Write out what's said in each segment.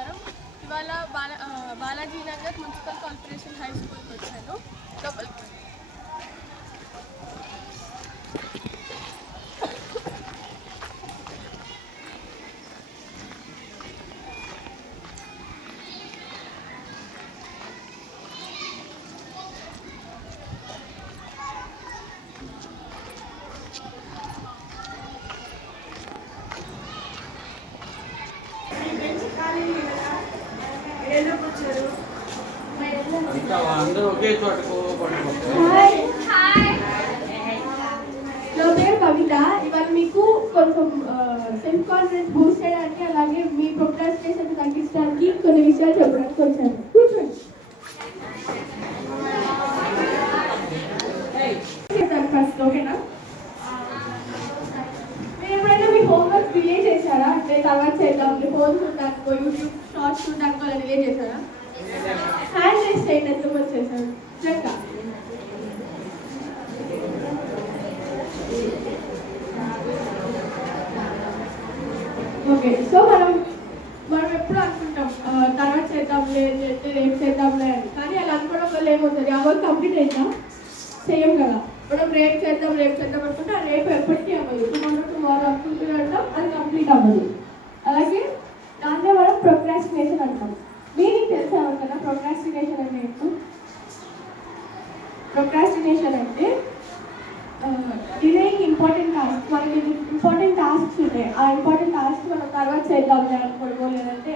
నమస్కారం. ఇవాళ Balaji Nagar municipal corporation high స్కూల్కి వచ్చాను. లోపలికి అందరూ ఒకే చోటకు నా పేరు కవిత. ఇవాళ మీకు కొంచెం సెల్ఫ్ కాన్ఫిడెన్స్ బూస్ట్ చేయడానికి అలాగే మీ ప్రొక్రాస్టినేషన్ తగ్గించడానికి కొన్ని విషయాలు చెప్పడానికి వచ్చాను. కూర్చోండి. ఫస్ట్ ఓకేనా? మీరు ఎప్పుడైనా మీ హోంవర్క్ డిలే చేశారా? అంటే తర్వాత చేద్దాం, ఫోన్ చూడడానికి యూట్యూబ్ షార్ట్స్ చూడడానికి అలా డిలే చేశారా? హ్యాండ్ రైస్ చేయండి. ఎంతమంది చేశారు? చెక్క. ఓకే, సో మనం ఎప్పుడు అనుకుంటాం తర్వాత చేద్దాంలే, రేపు చేద్దాంలే అని. కానీ అలా అనుకోవడం వల్ల ఏమవుతుంది? ఆ వర్క్ కంప్లీట్ అయిందా? చేయం కదా. మనం రేపు చేద్దాం అనుకుంటే ఆ రేపు ఎప్పటికీ అవ్వదు. టుమారో అనుకుంటున్నాం, అది కంప్లీట్ అవ్వదు. అలాగే దాన్నే మనం ప్రొక్రాస్టినేషన్ అంటాం. మీనింగ్ తెలుసా కదా? ప్రొక్రాస్టినేషన్ అంటే ఏంటో? ప్రొక్రాస్టినేషన్ అంటే డిలేయింగ్ ఇంపార్టెంట్ టాస్క్. మనకి ఇంపార్టెంట్ టాస్క్స్ ఉంటాయి. ఆ ఇంపార్టెంట్ టాస్క్ మనం తర్వాత చేద్దాంలే అనుకోవడమో, లేదంటే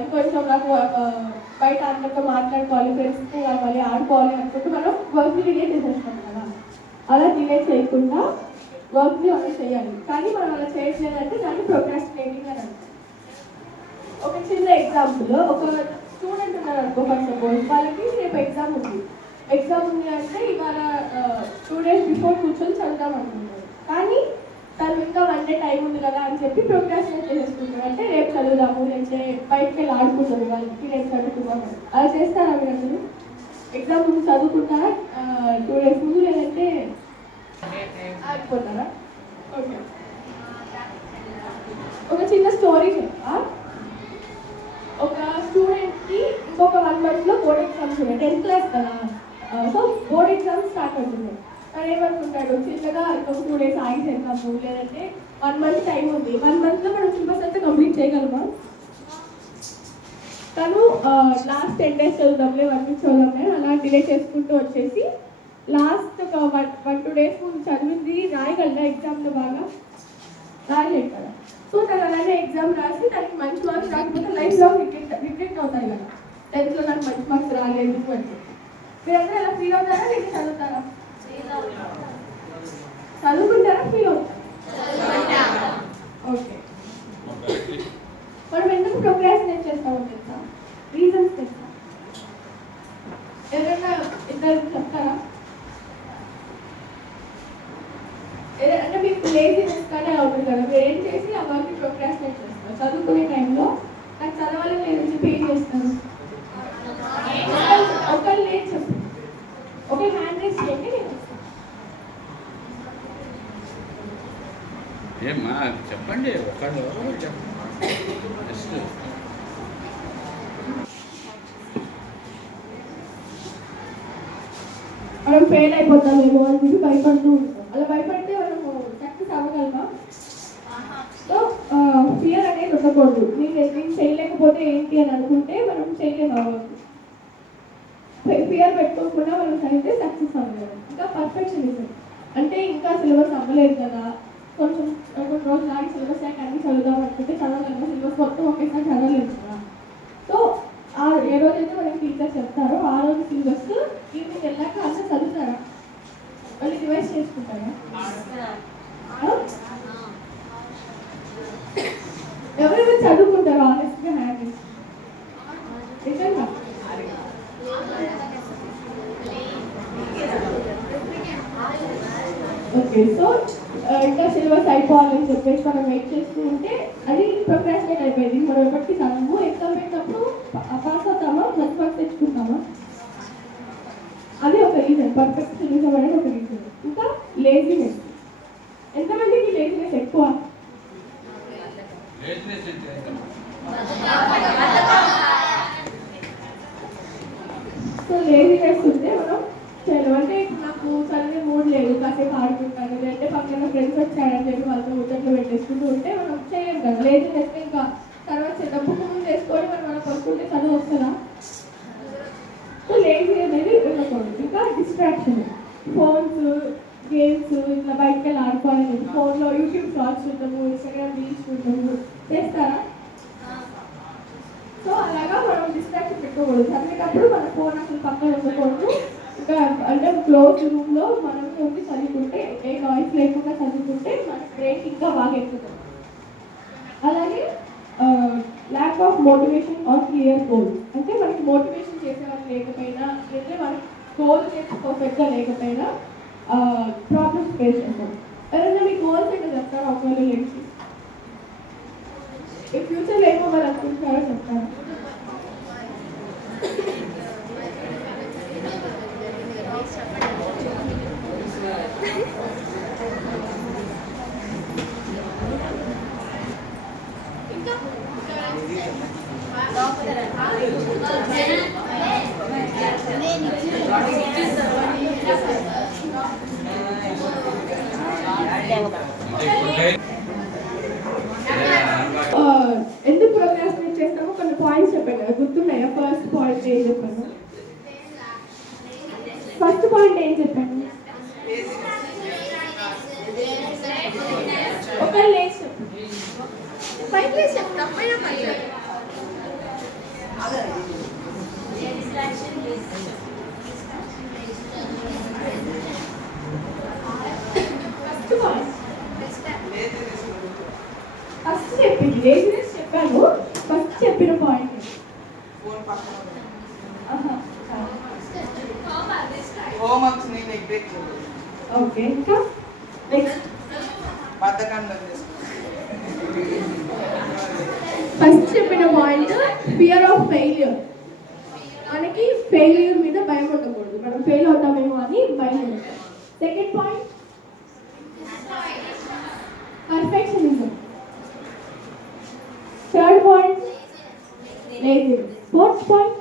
ఇంకొంచెం నాకు బయట అందరితో మాట్లాడుకోవాలి, ఫ్రెండ్స్తో కావాలి, ఆడుకోవాలి అనుకుంటే మనం వర్క్ని డిలే చేసేస్తాం కదా. అలా డిలే చేయకుండా వర్క్ని మనం చేయాలి. కానీ మనం అలా చేయట్లేదంటే దాన్ని ప్రొక్రాస్టినేటింగ్ అని అంటాం. ఒక చిన్న ఎగ్జాంపుల్, ఒక స్టూడెంట్ ఉన్నారు అనుకో, ఫస్ట్ సపోజ్ వాళ్ళకి రేపు ఎగ్జామ్ ఉంది అంటే ఇవాళ 2 days బిఫోర్ కూర్చొని చదువుదాం అనుకుంటారు. కానీ తను ఇంకా 1 day టైం ఉంది కదా అని చెప్పి ప్రోక్రాస్టినేట్ చేసేసుకుంటారు. అంటే రేపు చదువుదాము, లేకపోతే బయటకు వెళ్ళి ఆడుకుంటారు, వాళ్ళకి రేపు చదువుకుందాము. అలా చేస్తారా మీరు? అసలు ఎగ్జామ్ ముందు చదువుకుంటారా 2 days ముందు, లేదంటే ఆగిపోతారా? ఓకే, ఒక చిన్న స్టోరీ చెప్తా. ఒక స్టూడెంట్కి ఇంకొక 1 month బోర్డ్ ఎగ్జామ్స్ ఉన్నాయి. 10th class కదా. సో బోర్డ్ ఎగ్జామ్స్ స్టార్ట్ అవుతుంది. తను ఏమనుకుంటాడు, చిన్నగా ఇంకొక 2 days ఆగి చేద్దాము, లేదంటే 1 month టైం ఉంది, 1 monthలో మనం సిలబస్ అంతా కంప్లీట్ చేయగలమా? తను లాస్ట్ 10 days చదువుదాంలే, 1 week చదువుదాంలే అలా డిలే చేసుకుంటూ వచ్చేసి లాస్ట్ ఒక 1-2 days ముందు చదివింది రాయగలరా ఎగ్జామ్లో? బాగా రాయలేదు కదా. సో తను అలానే ఎగ్జామ్ రాసి దానికి మంచి మార్క్స్ రాకపోతే లైఫ్లో రిగ్రెట్ అవుతాయి కదా. 10th నాకు మంచి మార్క్స్ రాలేదు అంటే మీరందరూ ఎలా ఫీల్ అవుతారా? లేదా చదువుతారా? చదువుకుంటారా? ఫీల్ అవుతారా? ఓకే, మనం ఎందుకు ప్రోక్రాస్టినేట్ చేస్తామో తెలుసా? రీజన్స్ తెలుసా? ఎవరైనా ఇద్దరు చెప్తారా? అంటే మీకు లేజినెస్ కానీ అవుతుంది కదా, మీరు ఏం చేసి ఆ వర్క్ ప్రోక్రాస్టినేట్ చేస్తారు. చదువుకునే టైంలో నాకు చదవాలని నేను చెప్పి ఏం చేస్తాను? ఒకళ్ళు లేదు చెప్పు, ఒక హ్యాండ్ రైస్ చేయండి. ఏమ్మా చెప్పండి, ఒకళ్ళు మనం ఫెయిల్ అయిపోతామేమో అని చెప్పి భయపడుతూ ఉంటాం. అలా భయపడితే మనము సక్సెస్ అవ్వగలమా? సో ఫియర్ అనేది ఉండకూడదు. నేను చేయలేకపోతే ఏంటి అని అనుకుంటే మనం చేయలేము అవ్వదు. ఫియర్ పెట్టుకోకుండా మనం చదివితే సక్సెస్ అవ్వలేదు. ఇంకా పర్ఫెక్షనిజం అంటే ఇంకా సిలబస్ అవ్వలేదు కదా, కొంచెం కొన్ని రోజులు ఆగి సిలబస్ అన్ని చదువుదాం అనుకుంటే చదవలేము. సిలబస్ మొత్తం ఒకేసారి చదవలేదు కదా. సో ఏ రోజైతే మనకి టీచర్ చెప్తారో ఆ రోజు సిలబస్ ఈవినింగ్ వెళ్ళాక అంతా చదువుతారా? మళ్ళీ రివైజ్ చేసుకుంటారా? ఎవరైనా చదువుకుంటారు ఆనెస్ట్గా? హ్యాండ్ నిజంగా ఓకే. సో ఇంకా సిలబస్ అయిపోవాలని చెప్పేసి మనం వెయిట్ చేస్తూ ఉంటే అది ప్రొక్రాస్టినేట్ అయిపోయింది. మనం ఎప్పటికీ చదువు ఎగ్జామ్ పెట్టినప్పుడు పాస్ అవుతామా, మంచి మార్క్స్ తెచ్చుకుంటామా? అది ఒక రీజన్. పర్ఫెక్షనిజం అనేది ఒక రీజన్. ఇంకా లేజినెస్. ఎంతమందికి లేజినెస్ ఎక్కువ? సో లేజినెస్ ఉంటే మనం చేయలేం. అంటే నాకు చదివే మూడ్ లేదు, కాసేపు ఆడుకుంటాను, లేదంటే పక్కన ఫ్రెండ్స్ వచ్చారని చెప్పి వాళ్ళతో ముచ్చట్లు పెట్టేసుకుంటూ ఉంటే మనం చేయలేం కదా. లేజినెస్ ఇంకా తర్వాత బుక్ ముందు వేసుకొని మనం కొనుక్కుంటే చదువు వస్తుందా? సో లేజీ అనేది ఉండకూడదు. ఇంకా డిస్ట్రాక్షన్, ఫోన్స్, గేమ్స్, ఇట్లా బయటకు వెళ్ళి ఆడుకోవాలని ఫోన్లో యూట్యూబ్ షార్ట్స్ చూడటము, ఇన్స్టాగ్రామ్ రీల్స్ చూడటము చేస్తారా? సో అలాగా మనం డిస్ట్రాక్షన్ పెట్టుకోకూడదు. చదివేటప్పుడు మన ఫోన్ అసలు పక్కన ఉండకూడదు. ఇంకా అంటే క్లోజ్ రూమ్లో మనం ఉండి చదువుకుంటే, ఏ నాయిస్ లేకుండా చదువుకుంటే మన బ్రెయిన్ ఇంకా బాగా ఎక్కుతుంది. అలాగే lack of motivation are clear goal, అంటే మనకి మోటివేషన్ చేసేవాళ్ళు లేకపోయినా, లేదా మనకి గోల్ పర్ఫెక్ట్గా లేకపోయినా ప్రాబ్లమ్స్ ఫేస్ చేస్తాం. ఎవరైనా మీ గోల్స్ ఏంటో చెప్తారా? ఒకవేళ లేచి ఈ ఫ్యూచర్లో ఏమో వాళ్ళు అనుకుంటున్నారో చెప్తారా? ఎందుకు ప్రోగ్రాస్టినేట్ చేస్తామో కొన్ని పాయింట్స్ చెప్పాను కదా, గుర్తున్నాయా? ఫస్ట్ పాయింట్ ఏం చెప్పాను? ఫస్ట్ పాయింట్ ఏం చెప్పాను? ఒక లేచి పైకి లేచి చెప్తాం. ఫస్ట్ చెప్పింది లేజినెస్ చెప్పాను. ఫస్ట్ చెప్పిన పాయింట్ ఓకే. ఇంకా నెక్స్ట్ ఫస్ట్ చెప్పిన పాయింట్ ఫియర్ ఆఫ్ ఫెయిల్యూర్. మనకి ఫెయిల్యూర్ మీద భయం ఉండకూడదు, మనం ఫెయిల్ అవుతామేమో అని భయం ఉండదు. Second point perfectionism. Third point laziness. Fourth point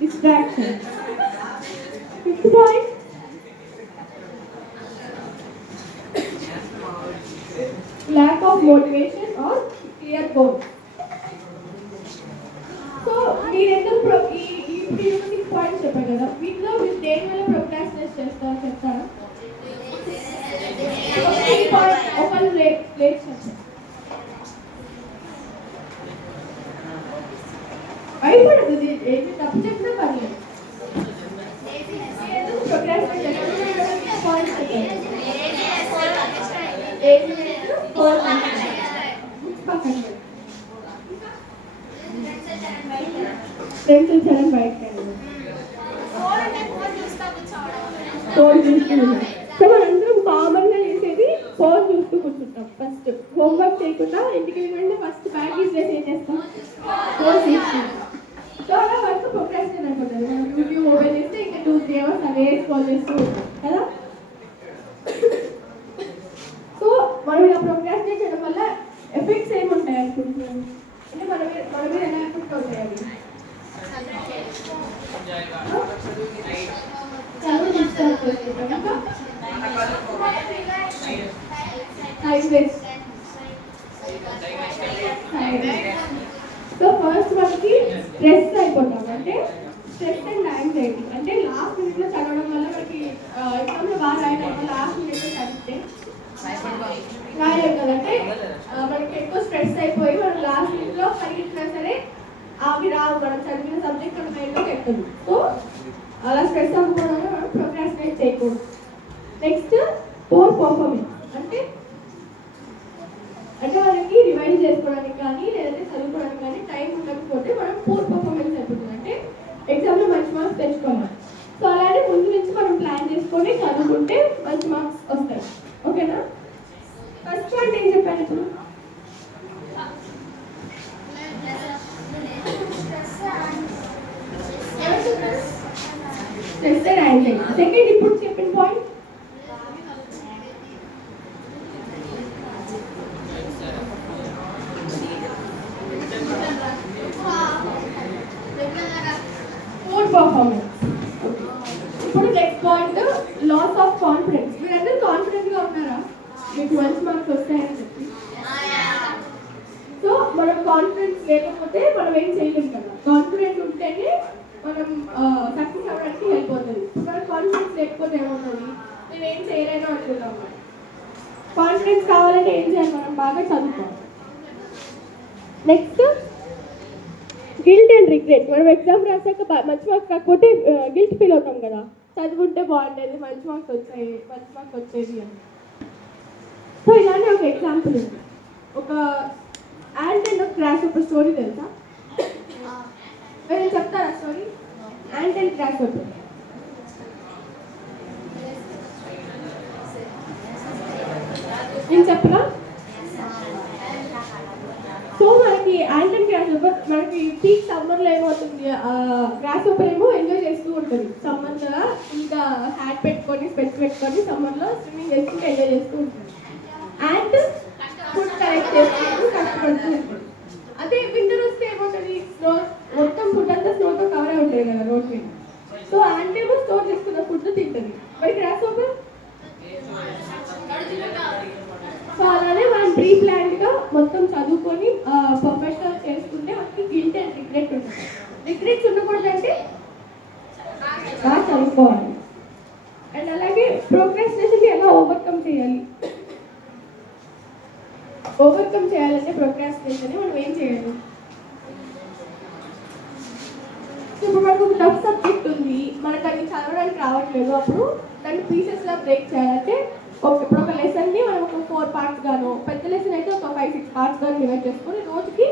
distraction. Fifth point lack of motivation or clear goal. So మీరెందుకు ఇప్పుడు యూనిక్ పాయింట్స్ చెప్పారు కదా, వీటిలో మీరు దేని వల్ల ప్రోక్రాస్టినేట్ చేస్తారో చెప్తారా? ఒకళ్ళు లేట్ చేస్తారు, అయిపోయింది. ఏమి తప్పు చెప్పినా పర్లేదు. ఎందుకు ప్రోక్రాస్టినేట్ చేస్తారు? పాయింట్స్ చెప్పారు. ఫ్రెండ్స్ వచ్చారని బయటకు వెళ్ళారు. సో మనందరం కామన్గా చేసేది ఫోన్ చూస్తూ కూర్చుంటాం. ఫస్ట్ హోంవర్క్ చేయకుండా ఇంటికి వెళ్ళి ఫస్ట్ బ్యాగ్ వేసి ఏం చేస్తాం? ఫోన్ తీసుకుంటాం. సో అలా వర్క్ ప్రోగ్రాస్టినేట్ అనుకుంటారు. మనం యూట్యూబ్ ఓపెన్ చేస్తే ఇంకా 2-3 hours అదే స్క్రోల్ చేస్తూ ఉంటాం కదా. సో మనం ఇలా ప్రోగ్రాస్టినేట్ చేయడం వల్ల ఎఫెక్ట్స్ ఏముంటాయి అనుకుంటున్నాం? అంటే మన మీద ఎలా ఎఫెక్ట్ అవుతాయి అవి? సో ఫస్ట్ మనకి స్ట్రెస్ అయిపోతాం. అంటే స్ట్రెస్ అండ్ యాంగ్జైటీ, అంటే లాస్ట్ మినిట్లో చదవడం వల్ల మనకి ఎగ్జామ్లో బాగా రాయడం లాస్ట్ మినిట్లో చదివితే రాయలేదు కదంటే మనకి ఎక్కువ స్ట్రెస్ అయిపోయి మనం లాస్ట్ మినిట్లో పరిగెత్తినా సరే అవి రావు, మనం చదివిన సబ్జెక్ట్ మన మైండ్లోకి ఎక్కదు. సో అలా స్ట్రెస్ అవ్వకుండా మనం ప్రోక్రాస్టినేట్ చేయకూడదు. Next poor performance. అంటే మనకి రివైజ్ చేసుకోవడానికి కానీ లేదంటే చదువుకోవడానికి కానీ టైం ఉండకపోతే మనం పోర్ పర్ఫార్మెన్స్ అయిపోతుంది. అంటే ఎగ్జామ్లో మంచి మార్క్స్ తెచ్చుకోవాలి. సో అలానే ముందు నుంచి మనం ప్లాన్ చేసుకొని చదువుకుంటే మంచి మార్క్స్ వస్తాయి. ఓకేనా? ఫస్ట్ పాయింట్ ఏం చెప్పాను ఇప్పుడు? Stress and anxiety. సెకండ్ ఇప్పుడు చెప్పిన పాయింట్ కాన్ఫిడెన్స్. మీరందరూ కాన్ఫిడెంట్గా ఉన్నారా మీకు మంచి మార్క్స్ వస్తాయని చెప్పి? సో మనం కాన్ఫిడెన్స్ లేకపోతే మనం ఏం చేయలేం కదా. కాన్ఫిడెంట్ ఉంటేనే మనం సక్సెస్ అవ్వడానికి హెల్ప్ అవుతుంది. మనకు కాన్ఫిడెన్స్ లేకపోతే ఏమవుతుంది, నేను ఏం చేయలేను అనుకుంటాం. కాన్ఫిడెన్స్ కావాలంటే ఏం చేయాలి, మనం బాగా చదువుకోవాలి. Next guilt and regret. మనం ఎగ్జామ్ రాసాక మంచి మార్క్స్ రాకపోతే గిల్ట్ ఫీల్ అవుతాం కదా, చదువుకుంటే బాగుండేది, మంచి మార్క్స్ వచ్చేది అని. సో ఇలానే ఒక ఎగ్జాంపుల్ ఉంది. ఒక యాంట్ అండ్ క్రాష్ ఒక స్టోరీ తెలుసా? నేను చెప్తారా స్టోరీ? యాంట్ అండ్ క్రాష్ ఒక నేను చెప్పనా? సో మనకి యాంట్ అండ్ గ్రాస్ హోపర్, మనకి పీక్ సమ్మర్లో ఏమవుతుంది, గ్రాస్ హోపర్ ఏమో ఎంజాయ్ చేస్తూ ఉంటుంది సమ్మర్లో. ఇంకా హ్యాట్ పెట్టుకొని స్పెట్స్ పెట్టుకొని సమ్మర్లో స్విమ్మింగ్ చేసుకుంటూ ఎంజాయ్ చేస్తూ ఉంటుంది. యాంట్ ఫుడ్ కలెక్ట్ చేసుకుంటూ కష్టపడుతూ ఉంటుంది. అదే వింటర్ వస్తే ఏమవుతుంది, స్నో మొత్తం ఫుడ్ అంతా స్నోతో కవర్ అయి ఉంటుంది కదా రోడ్ మీద. సో యాంట్ ఏమో స్టోర్ చేసుకున్న ఫుడ్ తింటుంది. మరి గ్రాస్ హోపర్ సో అలానే మనం ప్రీ ప్లాన్డ్గా మొత్తం చదువుకొని పర్ఫెక్ట్గా చేసుకుంటే మనకి గిల్ట్ అండ్ రిగ్రెట్ ఉంటుంది. రిగ్రెట్స్ ఉండకూడదంటే బాగా చదువుకోవాలి. అండ్ అలాగే ప్రోక్రాస్టినేషన్ ఎలా ఓవర్కమ్ చేయాలంటే ప్రోక్రాస్టినేషన్ మనం ఏం చేయాలి? ఇప్పుడు మనకు ఒక టఫ్ సబ్జెక్ట్ ఉంది, మనకు అది చదవడానికి రావట్లేదు, అప్పుడు దాన్ని పీసెస్లా బ్రేక్ చేయాలంటే ఇప్పుడు ఒక లెసన్ని మనం ఒక 4 parts గాను, పెద్ద లెసన్ అయితే ఒక 5-6 parts గాను డివైడ్ చేసుకొని రోజుకి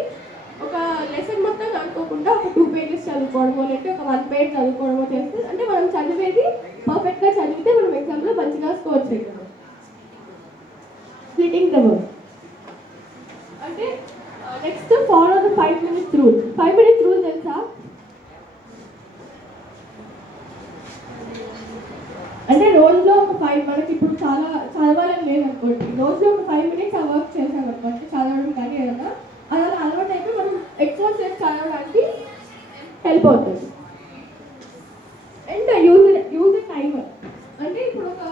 ఒక లెసన్ మొత్తం అనుకోకుండా ఒక 2 pages చదువుకోవడమో లేకపోతే ఒక 1 page చదువుకోవడమో చేస్తే అంటే మనం చదివేది పర్ఫెక్ట్గా చదివితే మనం ఎగ్జామ్లో మంచిగా స్కోర్ చేయగలం. స్ప్లిట్టింగ్ ద వర్క్ అంటే next follow the 5 minutes rule. 5 minutes rule తెలుసా? అంటే రోజులో ఒక 5, మనకి ఇప్పుడు చాలా చదవాలని లేదనుకోండి, రోజులో ఒక 5 minutes ఆ వర్క్ చేసాం అనుకోండి, చదవడం కానీ ఏదైనా అలా అలవాటు అయితే మనం ఎక్కువ సేపు చదవడానికి హెల్ప్ అవుతుంది. And use timer. అంటే ఇప్పుడు ఒక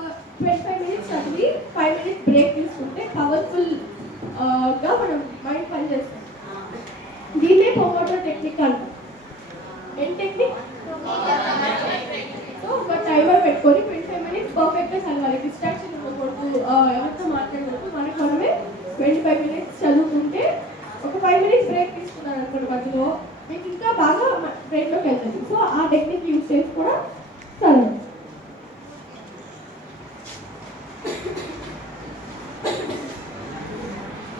25 minutes చదివి 5 minutes బ్రేక్ తీసుకుంటే పవర్ఫుల్గా మనం మైండ్ పనిచేస్తాం. దీన్నే పొమోడోరో టెక్నిక్ అంటాం. ఏం టెక్నిక్? సో ఒక టైమర్ పెట్టుకొని 25 minutes పర్ఫెక్ట్గా చదవాలి. డిస్ట్రాక్షన్ ఉండకూడదు, ఎవరితో మాట్లాడకూడదు, మనమే 25 minutes చదువుకుంటే ఒక 5 minutes బ్రేక్ తీసుకున్నాను అనుకోండి మధ్యలో, మీకు ఇంకా బాగా బ్రేక్లోకి వెళ్తుంది. సో ఆ టెక్నిక్ యూజ్ చేసి కూడా చదవండి.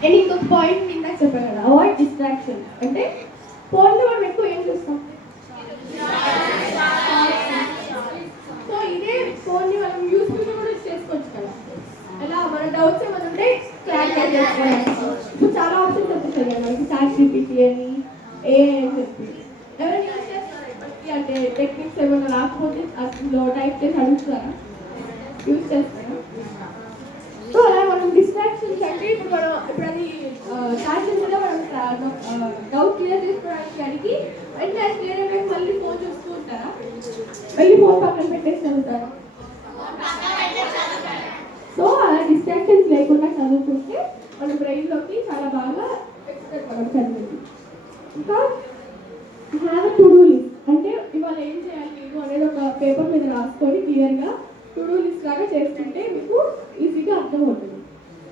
అండ్ ఇంకొక పాయింట్ ఇందాక చెప్పాను కదా, అవాయిడ్ డిస్ట్రాక్షన్. అంటే ఫోన్లో మనం ఎక్కువ ఏం చూస్తాం, సో ఇదే ఫోన్ని మనం యూస్ఫుల్గా కూడా చేసుకోవచ్చు కదా. ఎలా మన డౌట్స్ ఏమైనా ఉంటే క్లారిఫై చేసుకోవాలి. ఇప్పుడు చాలా ఆప్షన్స్ వచ్చేసాయి కదా మనకి, ChatGPT అని, AI అని చెప్పి. ఎవరైనా యూజ్ చేస్తారా ఇప్పటికీ? అంటే టెక్నిక్స్ ఏమైనా రాకపోతే అందులో టైప్ చేసి అడుగుతారా? యూజ్ చేస్తారా? సో అలా మనం డిస్ట్రాక్షన్స్ అంటే ఇప్పుడు అది ChatGPTలో మనం డౌట్ క్లియర్ చేసుకోవడానికి అడిగి వెంటనే క్లియర్ అయిపోయి మళ్ళీ ఫోన్ చూస్తూ ఉంటారా? మళ్ళీ ఫోన్ పక్కన పెట్టేసి చదువుతారా? సో అలా డిస్ట్రాక్షన్స్ లేకుండా చదువుకుంటే మన బ్రెయిన్లోకి చాలా బాగా ఎక్కుతుంది మనం చదివింది. ఇంకా హ్యావ్ టు డూ లిస్ట్. అంటే ఇవాళ ఏం చేయాలి నేను అనేది ఒక పేపర్ మీద రాసుకొని క్లియర్గా టు డూ లిస్ట్ లాగా చేసుకుంటే మీకు ఈజీగా అర్థమవుతుంది.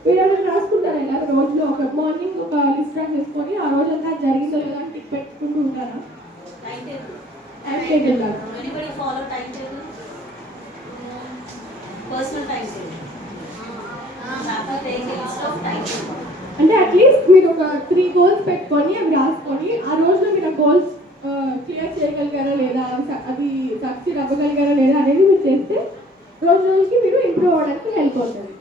మీరు ఏమైనా రాసుకుంటారా? ఇలా రోజులో ఒక మార్నింగ్ ఒక లిస్ట్ రాసేసుకొని ఆ రోజంతా జరిగిందో లేదా టిక్ పెట్టుకుంటూ ఉంటారా? టైం టేబుల్ లాగా. అంటే అట్లీస్ట్ మీరు ఒక 3 goals పెట్టుకొని అవి రాసుకొని ఆ రోజులో మీరు ఆ గోల్స్ క్లియర్ చేయగలిగారా లేదా, అది సక్సెస్ అవ్వగలిగారా లేదా అనేది మీరు చేస్తే రోజుకి మీరు ఇంప్రూవ్ అవ్వడానికి హెల్ప్ అవుతుంది.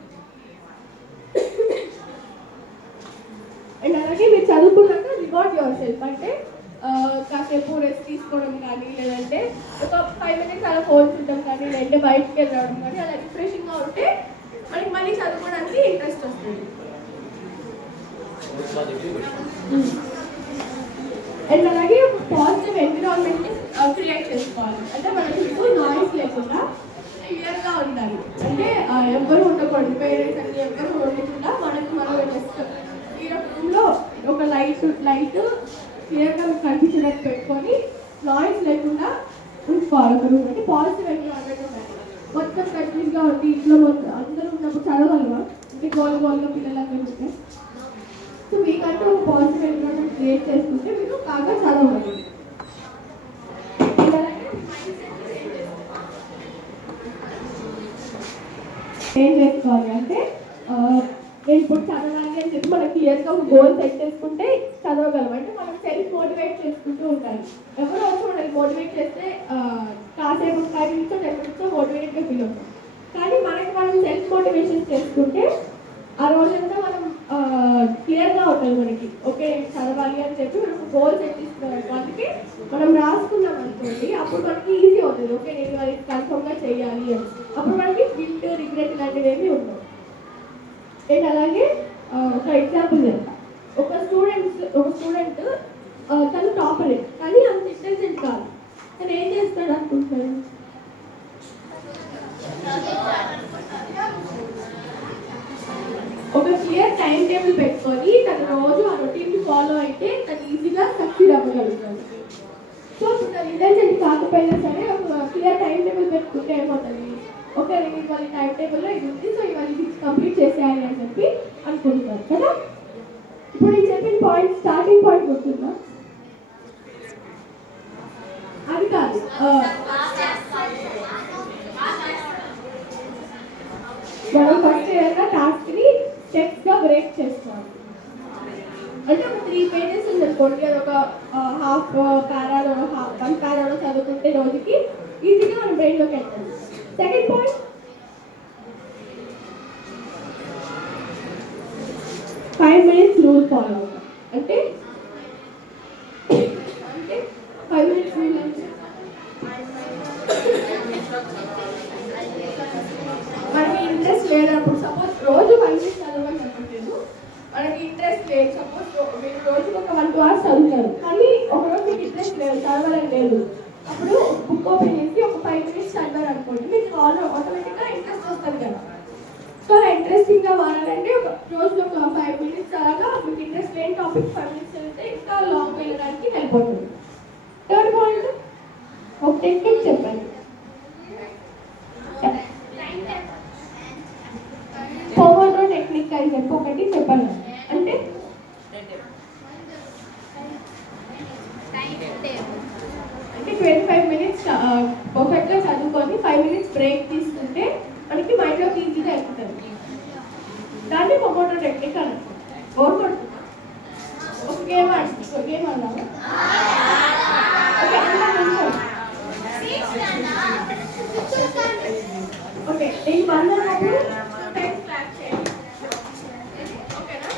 అండ్ అలాగే మీరు చదువుకున్నాక రివార్డ్ యువర్ సెల్ఫ్. అంటే కాసేపు రెస్ట్ తీసుకోవడం కానీ, లేదంటే ఒక 5 minutes అలా ఫోన్ చూడడం కానీ, లేదంటే బయటకు వెళ్ళడం కానీ, అలా రిఫ్రెషింగ్గా ఉంటే మనకి మళ్ళీ చదువుకోవడానికి ఇంట్రెస్ట్ వస్తుంది. అండ్ అలాగే ఒక పాజిటివ్ ఎన్విరాన్మెంట్ని క్రియేట్ చేసుకోవాలి. అంటే మన చుట్టూ నాయిస్ లేకుండా క్లియర్గా ఉండాలి. అంటే ఎవ్వరు ఉండకూడదు, పేరెంట్స్ అని ఎవ్వరు ఉండకుండా మనకి మనం జస్ట్ ఈ రూమ్లో ఒక లైట్ క్లియర్గా మీకు కనిపించినట్టు పెట్టుకొని నాయిస్ లేకుండా ఉంచుకోవాలి. ఒక రూమ్ అంటే పాజిటివ్ ఎన్విరాన్మెంట్ ఉండాలి. మొత్తం కంటిన్యూస్గా ఉంది ఇంట్లో మొత్తం అందరూ ఉన్నప్పుడు చదవాలిగా అంటే గోలుగా పిల్లలందరూ ఉంటే. సో మీకంటూ ఒక పాజిటివ్ ఎన్విరాన్మెంట్ క్రియేట్ చేసుకుంటే మీరు బాగా చదవాలి. ఏం చేసుకోవాలి అంటే నేను ఇప్పుడు చదవాలి అని చెప్పి మనం క్లియర్గా ఒక గోల్ సెట్ చేసుకుంటే చదవగలం. అంటే మనం సెల్ఫ్ మోటివేట్ చేసుకుంటూ ఉంటాయి. ఎవరో వచ్చి మనల్ని మోటివేట్ చేస్తే కాసేపు 5 minutes 10 minutes మోటివేటెడ్గా ఫీల్ అవుతాం. కానీ మనకి మనం సెల్ఫ్ మోటివేషన్ చేసుకుంటే ఆ రోజంతా మనం క్లియర్గా ఉంటుంది మనకి. ఓకే చదవాలి అని చెప్పి మనం గోల్ సెట్ చేసుకున్నాం వాళ్ళకి మనం రాసుకున్నాం అనుకోండి, అప్పుడు మనకి ఈజీ అవుతుంది. ఓకే నేను అది కన్ఫర్మ్గా చేయాలి అని. అప్పుడు మనకి గిల్ట్ రిగ్రెట్ ఇలాంటివి ఏమీ ఉండవు. నేను అలాగే ఒక ఎగ్జాంపుల్ చెప్తాను. ఒక స్టూడెంట్ తను టాపర్ కానీ అంత ఇంటెలిజెంట్ కాదు. తను ఏం చేస్తాడు అనుకుంటాడు? ఒక క్లియర్ టైం టేబుల్ పెట్టుకొని తను రోజు ఆ రొటీన్ని ఫాలో అయితే తను ఈజీగా సక్సీడ్ అవ్వగలుగుతాడు. సో ఇప్పుడు తను ఇంటెలిజెంట్ కాకపోయినా సరే ఒక క్లియర్ టైం టేబుల్ పెట్టుకుంటే ఏమవుతుంది? ఓకే నేను ఇవాళ టైం టేబుల్లో ఇది ఉంది, సో ఇవాళ ఇది కంప్లీట్ చేసేయాలి అని చెప్పి అనుకుంటారు కదా. ఇప్పుడు నేను చెప్పిన పాయింట్ స్టార్టింగ్ పాయింట్ గుర్తుందా? అది కాదు, మనం ఫస్ట్ ఏదైనా టాస్క్ని స్టెప్స్గా బ్రేక్ చేస్తాం. అంటే ఒక 3 pages ఉందనుకోండి, అది ఒక హాఫ్ పారాలో 1 పారాలో చదువుకుంటే రోజుకి ఈజీగా మన బ్రెయిన్లోకి వెళ్తాం. Second point 5 minutes rule follow అవుతాం. అంటే 5 minutes రూల్ అంటే మనకి ఇంట్రెస్ట్ లేనప్పుడు, సపోజ్ రోజు 5 minutes చదవని చెప్పట్లేదు, మనకి ఇంట్రెస్ట్ లేదు. సపోజ్ మీరు రోజుకి ఒక 1-2 hours చదువుతారు, కానీ ఒకరోజు మీకు ఇంట్రెస్ట్ లేదు, చదవాలని లేదు, అప్పుడు బుక్ ఓపెన్ చేసి ఒక 5 minutes చదివారు అనుకోండి, మీకు ఆటోమేటిక్గా ఇంట్రెస్ట్ వస్తుంది కదా. సో ఇంట్రెస్టింగ్గా మారాలంటే ఒక రోజులో ఒక 5 minutes అలాగా మీకు ఇంట్రెస్ట్ లేని టాపిక్ 5 minutes చదివితే ఇంకా లాంగ్ వెళ్ళడానికి వెళ్ళిపోతుంది. థర్డ్ పాయింట్ ఒక టెక్నిక్ చెప్పండి. పోమోడ్రో టెక్నిక్ అని చెప్పి ఒకటి చెప్పండి. అంటే 25 minutes పర్ఫెక్ట్గా చదువుకొని 5 minutes బ్రేక్ తీసుకుంటే మనకి మైండ్లోకి ఈజీగా ఎక్కుతుంది. దాన్ని పోమోడ్రో టెక్నిక్ అని ఒక గేమ్ అన్నాము. ఓకే నేను 1 అన్నప్పుడు 2 times clap చేయండి. ఓకేనా?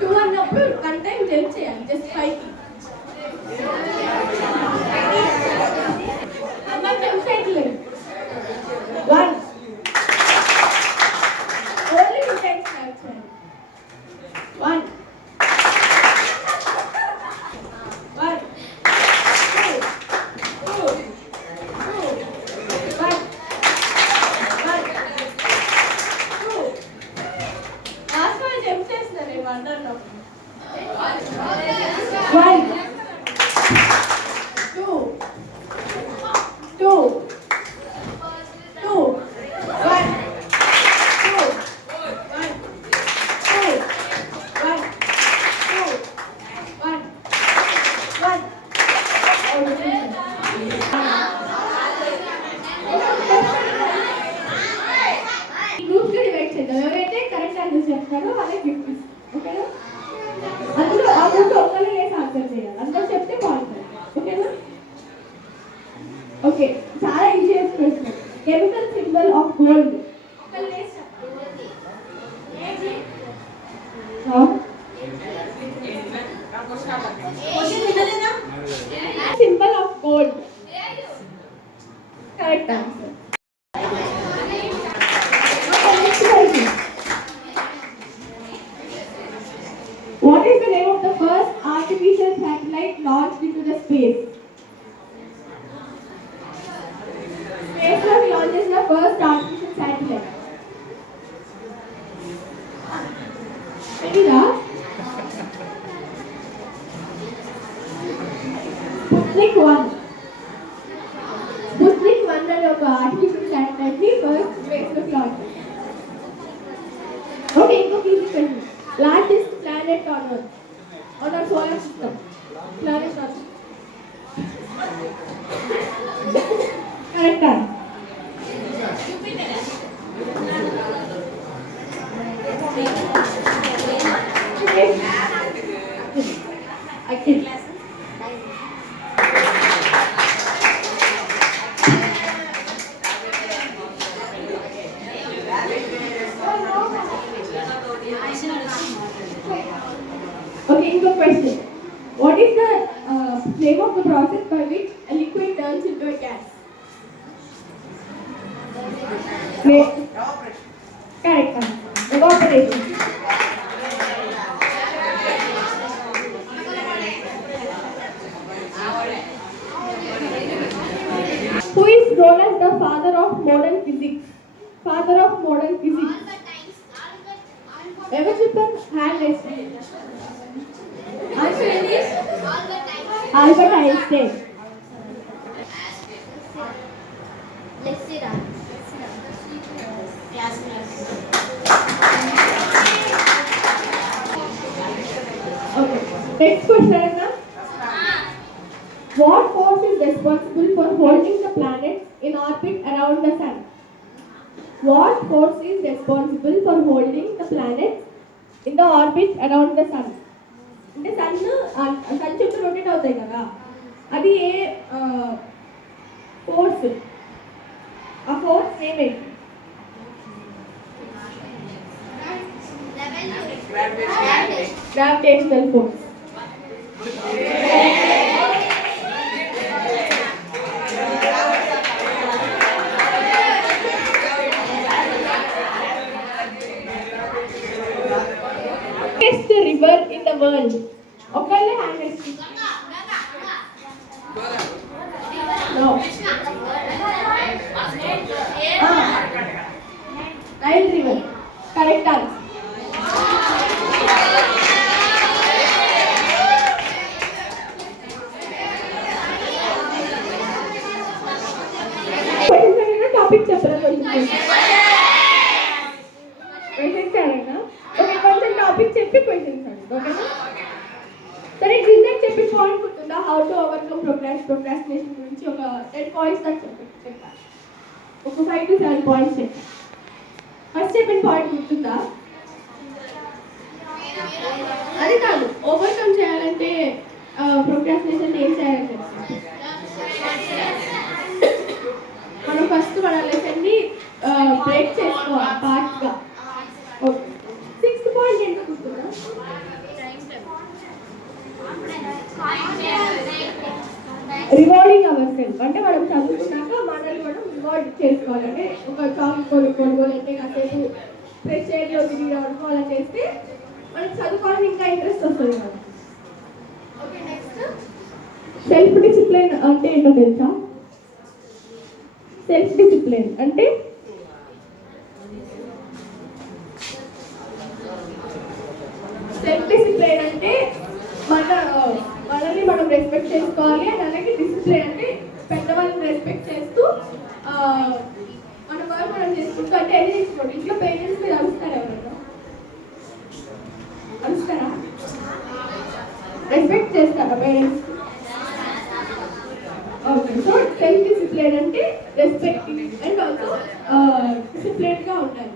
2 అన్నప్పుడు 1 time జంప్ చేయాలి, జస్ట్ పైకి. అమ్మ జంప్ చేయట్లేదు. 1 ఓన్లీ 2 times clap చేయాలి. 1 ఎవరైతే కరెక్ట్ ఆన్సర్ చెప్తారో వాళ్ళకి గిఫ్ట్ ఇస్తారు. ఓకేనా? అందులో ఆ గ్రూప్ ఒక్కరే లేసి ఆన్సర్ చేయాలి, అందరూ చెప్తే బాగుంటుంది. ఓకేనా? ఓకే చాలా ఈజీ ప్రశ్న. Chemical symbol of gold. Symbol of gold correct answer. What is the name of the first artificial satellite launched into the space? అనే ఒక ఆర్టిఫిషియల్ ప్లానెట్ ని ఫస్ట్ స్పేస్ లో లాంచ్ చేశారు. ఓకే, ఇంకొక easy question. Largest planet on earth, on our solar system. Planet on correct. Akhil. Okay, inko question. What is the name of the process by which a liquid turns into a gas? Correct. Evaporation. Who is known as the father of modern physics? Father of modern physics. Ever చెప్పారు? Hand raised. Answer is Albert Einstein. Okay. Next question. What force is responsible for holding the planets in orbit around the sun? What force is responsible for holding the planets in the orbit around the sun? అంటే sun చుట్టూ rotate అవుతాయి కదా, అది ఏ force? ఆ force ఏమేంటి? Gravitational force. The river in the world. Okalle hand raise. No. Nile river. Correct answer. Topic చెప్పరా కొంచెం? క్వశ్చన్స్ అడగనా? ఓకే, కొంచెం టాపిక్ చెప్పి క్వశ్చన్స్ అడగండి. ఓకేనా? సరే, ఇందాక చెప్పిన పాయింట్ గుర్తుందా? హౌ టు ఓవర్కమ్ ప్రోక్రాస్టినేషన్ గురించి ఒక 10 పాయింట్స్ దాకా చెప్పాను. ఒక 5 to 7 పాయింట్స్ చెప్పాను. ఫస్ట్ చెప్పిన పాయింట్ గుర్తుందా? అది కాదు, ఓవర్కమ్ చేయాలంటే ప్రోక్రాస్టినేషన్ ఏం చేయాలని తెలుసు. మనం ఫస్ట్ మన లెసన్ని బ్రేక్ చేసుకోవాలి పార్ట్స్గా. ఓకే, 6th పాయింట్ ఏంటో గుర్తుందా? Rewarding our self. అంటే మనం చదువుకున్నాక మనల్ని మనం రివార్డ్ చేసుకోవాలి. అంటే ఒక చాక్లెట్ కొనుక్కోవాలంటే కాసేపు ఫ్రెష్ ఎయిర్లో తిరిగి రావడం అలా చేస్తే మనకి చదువుకోవాలని ఇంకా ఇంట్రెస్ట్ వస్తుంది కదా. ఓకే, నెక్స్ట్ సెల్ఫ్ డిసిప్లిన్ అంటే ఏంటో తెలుసా? సెల్ఫ్ డిసిప్లిన్ అంటే మనల్ని మనం రెస్పెక్ట్ చేసుకోవాలి. అండ్ అలాగే డిసిప్లిన్ అంటే పెద్దవాళ్ళని రెస్పెక్ట్ చేస్తూ మన వర్క్ మనం చేసుకుంటూ. అంటే ఏది చేసుకోండి, ఇంట్లో పేరెంట్స్ మీద అరుస్తారా? ఎవరైనా అరుస్తారా? రెస్పెక్ట్ చేస్తారా parents? Okay, so self discipline అంటే రెస్పెక్టింగ్ అండ్ ఆల్సో డిసిప్లిన్గా ఉండాలి.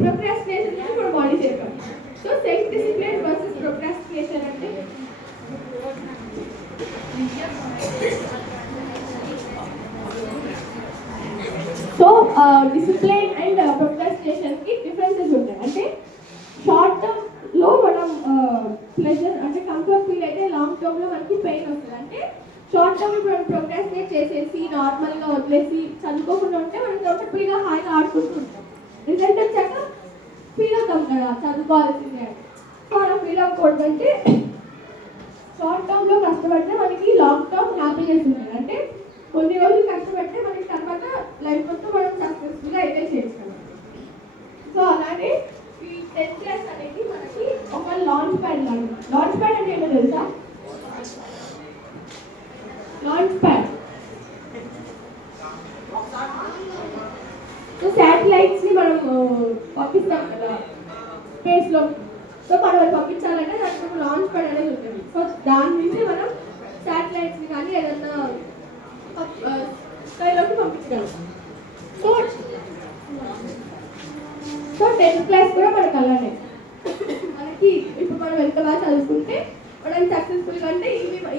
ప్రొక్రాస్టినేషన్ అని కూడా బాడీ చెప్పాలి. So self discipline versus procrastination అంటే డిసిప్లిన్ అండ్ ప్రొక్రాస్టినేషన్ కి డిఫరెన్సెస్ ఉంటాయి. అంటే షార్ట్ టర్మ్ లో మనం ప్లెజర్ అంటే కంఫర్ట్ ఫీల్ అయితే లాంగ్ టర్మ్ లో మనకి పెయిన్ వస్తుంది. అంటే షార్ట్ టర్మ్ మనం ప్రోక్రాస్టినేట్ చేసేసి నార్మల్గా వదిలేసి చదువుకోకుండా ఉంటే మనం కంఫర్టబుల్గా హాయిగా ఆడుకుంటూ ఉంటాం. రిజల్ట్ వచ్చాక ఫీల్ అవుతాం కదా చదువుకోవాల్సిందే అంటే. సో అలా ఫీల్ అవ్వకూడదంటే షార్ట్ టర్మ్లో కష్టపడితే మనకి లాంగ్ టర్మ్ హ్యాపీనెస్ ఉంటుంది. అంటే కొన్ని రోజులు కష్టపడితే మనకి తర్వాత లైఫ్ మొత్తం మనం సక్సెస్ఫుల్గా అయితే చేస్తాం. సో అలానే ఈ 10th క్లాస్ అనేది మనకి ఒక లాంచ్ ప్యాడ్ లాంటి. లాంచ్ ప్యాడ్ అంటే ఏంటో తెలుసా? లాంచ్ ప్యాడ్ స్పేస్లో. సో మనం అది పంపించాలంటే దానికి ఒక లాంచ్ ప్యాడ్ అనేది ఉంటుంది. సో దాని నుంచి మనం శాటిలైట్స్ని కానీ ఏదన్నా స్కైలోకి పంపించగలం. సో 10th క్లాస్ కూడా మనకు అలానే మనకి ఇప్పుడు మనం ఎంత బాగా చదువుకుంటే మనం సక్సెస్ఫుల్గా అంటే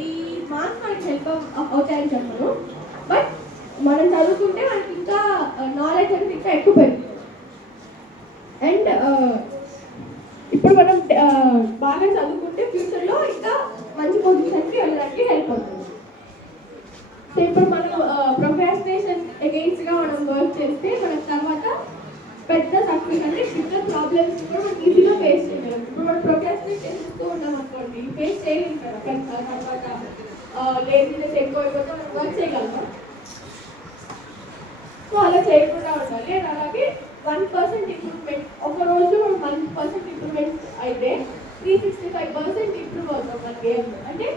ఈ మార్క్స్ మనకి హెల్ప్ అవుతాయని చెప్పను. బట్ మనం చదువుకుంటే మనకి ఇంకా నాలెడ్జ్ అనేది ఇంకా ఎక్కువ పెరుగుతుంది. అండ్ ఇప్పుడు మనం బాగా చదువుకుంటే ఫ్యూచర్లో ఇంకా మంచి పొజిషన్కి వెళ్ళడానికి హెల్ప్ అవుతుంది. సో ఇప్పుడు మనం ప్రొక్రాస్టినేషన్ అగెయిన్స్ట్గా మనం వర్క్ చేస్తే మనకు తర్వాత పెద్ద సక్సెస్ అంటే పెద్ద ప్రాబ్లమ్స్ కూడా మనం ఈజీగా ఫేస్ చేయగలం. ఇప్పుడు మనం ప్రొక్రాస్టినేట్ చేస్తూ ఉన్నాం అనుకోండి, ఫేస్ చేయలేం కదా. తర్వాత లేజినెస్ ఎక్కువ అయిపోతే మనం వర్క్ చేయగలుగుతాం. సో అలా చేయకుండా ఉండాలి. అండ్ అలాగే 1% ఇంప్రూవ్మెంట్, ఒక రోజు మనం 1% ఇంప్రూవ్మెంట్ అయితే 365% ఇంప్రూవ్ అవుతాం మన గేమ్లో. అంటే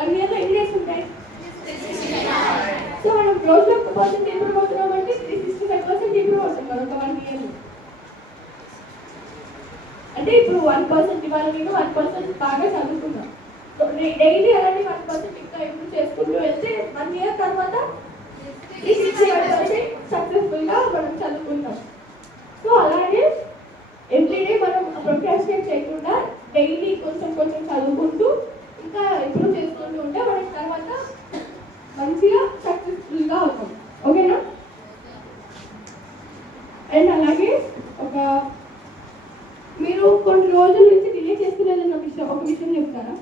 1 ఇయర్లో ఎన్ని డేస్ ఉంటాయి? సో మనం రోజులో 1% ఇంప్రూవ్ అవుతున్నాం అంటే 365% ఇంప్రూవ్ అవుతాం మనం ఒక 1 ఇయర్లో. అంటే ఇప్పుడు 1% ఇవాళ నేను 1% బాగా చదువుకున్నాం. డైలీ అలాంటి 1% ఇంకా ఇంప్రూవ్ చేసుకుంటూ వెళ్తే 1 ఇయర్ తర్వాత 365% సక్సెస్ఫుల్గా మనం చదువుకుంటాం. సో అలాగే ఎవ్రీడే మనం ప్రొక్రాస్టినేట్ చేయకుండా డైలీ కొంచెం కొంచెం చదువుకుంటూ ఇంకా ఇంప్రూవ్ చేసుకుంటూ ఉంటే మనకి తర్వాత మంచిగా సక్సెస్ఫుల్గా అవుతాం. ఓకేనా? అండ్ అలాగే మీరు కొన్ని రోజుల నుంచి డిలే చేస్తున్నదన్న ఒక విషయం చెప్తారా?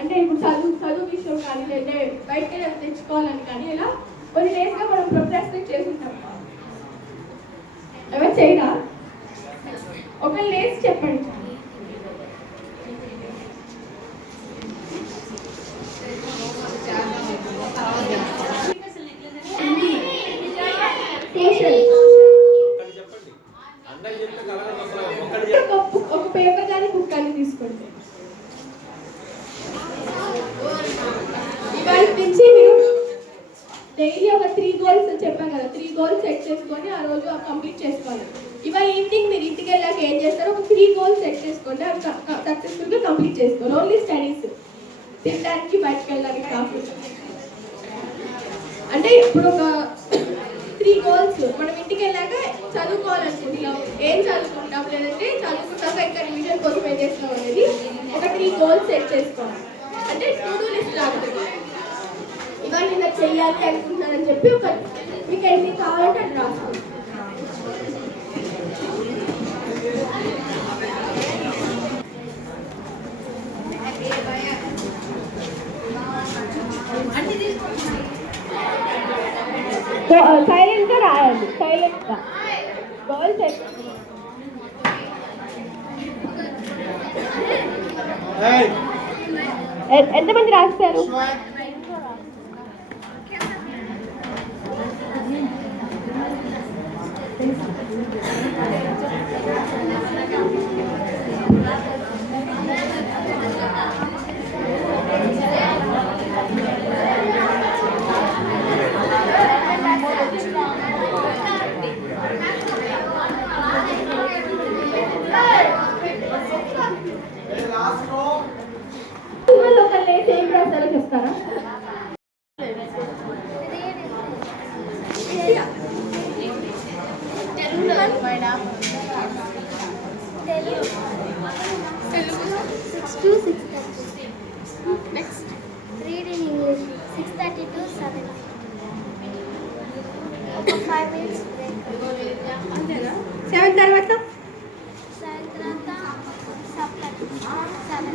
అంటే ఇప్పుడు చదువు విషయం కానీ లేదా బయటకి తెచ్చుకోవాలని కానీ ఇలా కొన్ని డేస్గా మనం ప్రొక్రాస్టినేట్ చేసుకుంటాం. ఎవరు చేయరా? ఒక లేస్ చెప్పండి. ఒక పేపర్ కానీ బుక్ కానీ తీసుకోండి. ఇవాళ నుంచి మీరు డైలీ ఒక 3 గోల్స్ చెప్పాను కదా, 3 గోల్స్ సెట్ చేసుకొని ఆ రోజు కంప్లీట్ చేసుకోవాలి. ఇవాళ ఈవినింగ్ మీరు ఇంటికి వెళ్ళాక ఏం చేస్తారో ఒక 3 గోల్స్ సెట్ చేసుకోండి, అవి సక్సెస్ఫుల్గా కంప్లీట్ చేసుకోవాలి. ఓన్లీ స్టడీస్, తినడానికి బయటకు వెళ్ళడానికి కాకుండా. అంటే ఇప్పుడు ఒక 3 గోల్స్ మనం ఇంటికి వెళ్ళాక చదువుకోవాలనుకుంటున్నాం, ఏం చదువుకుంటాం, లేదంటే చదువుకుంటాక ఇంకా రివిజన్ కోసం ఏం చేస్తాం అనేది ఒక 3 గోల్స్ సెట్ చేసుకోవాలి. అంటే టు డూ లిస్ట్ లాగుతుంది. ఇవాళ ఇలా చెయ్యాలి అనుకుంటున్నానని చెప్పి ఒక మీకు ఎన్ని కావాలంటే అది రాసుకోండి. సైలెంట్గా రాయాలి, సైలెంట్గా గోల్స్ ఎంతమంది రాస్తారు? ఒక లేస్ ఏం రాస్తారో చెప్తారా? Next. Read in English. 6:30 to 7. 5 minutes break. 7 తర్వాత 7 తర్వాత 7.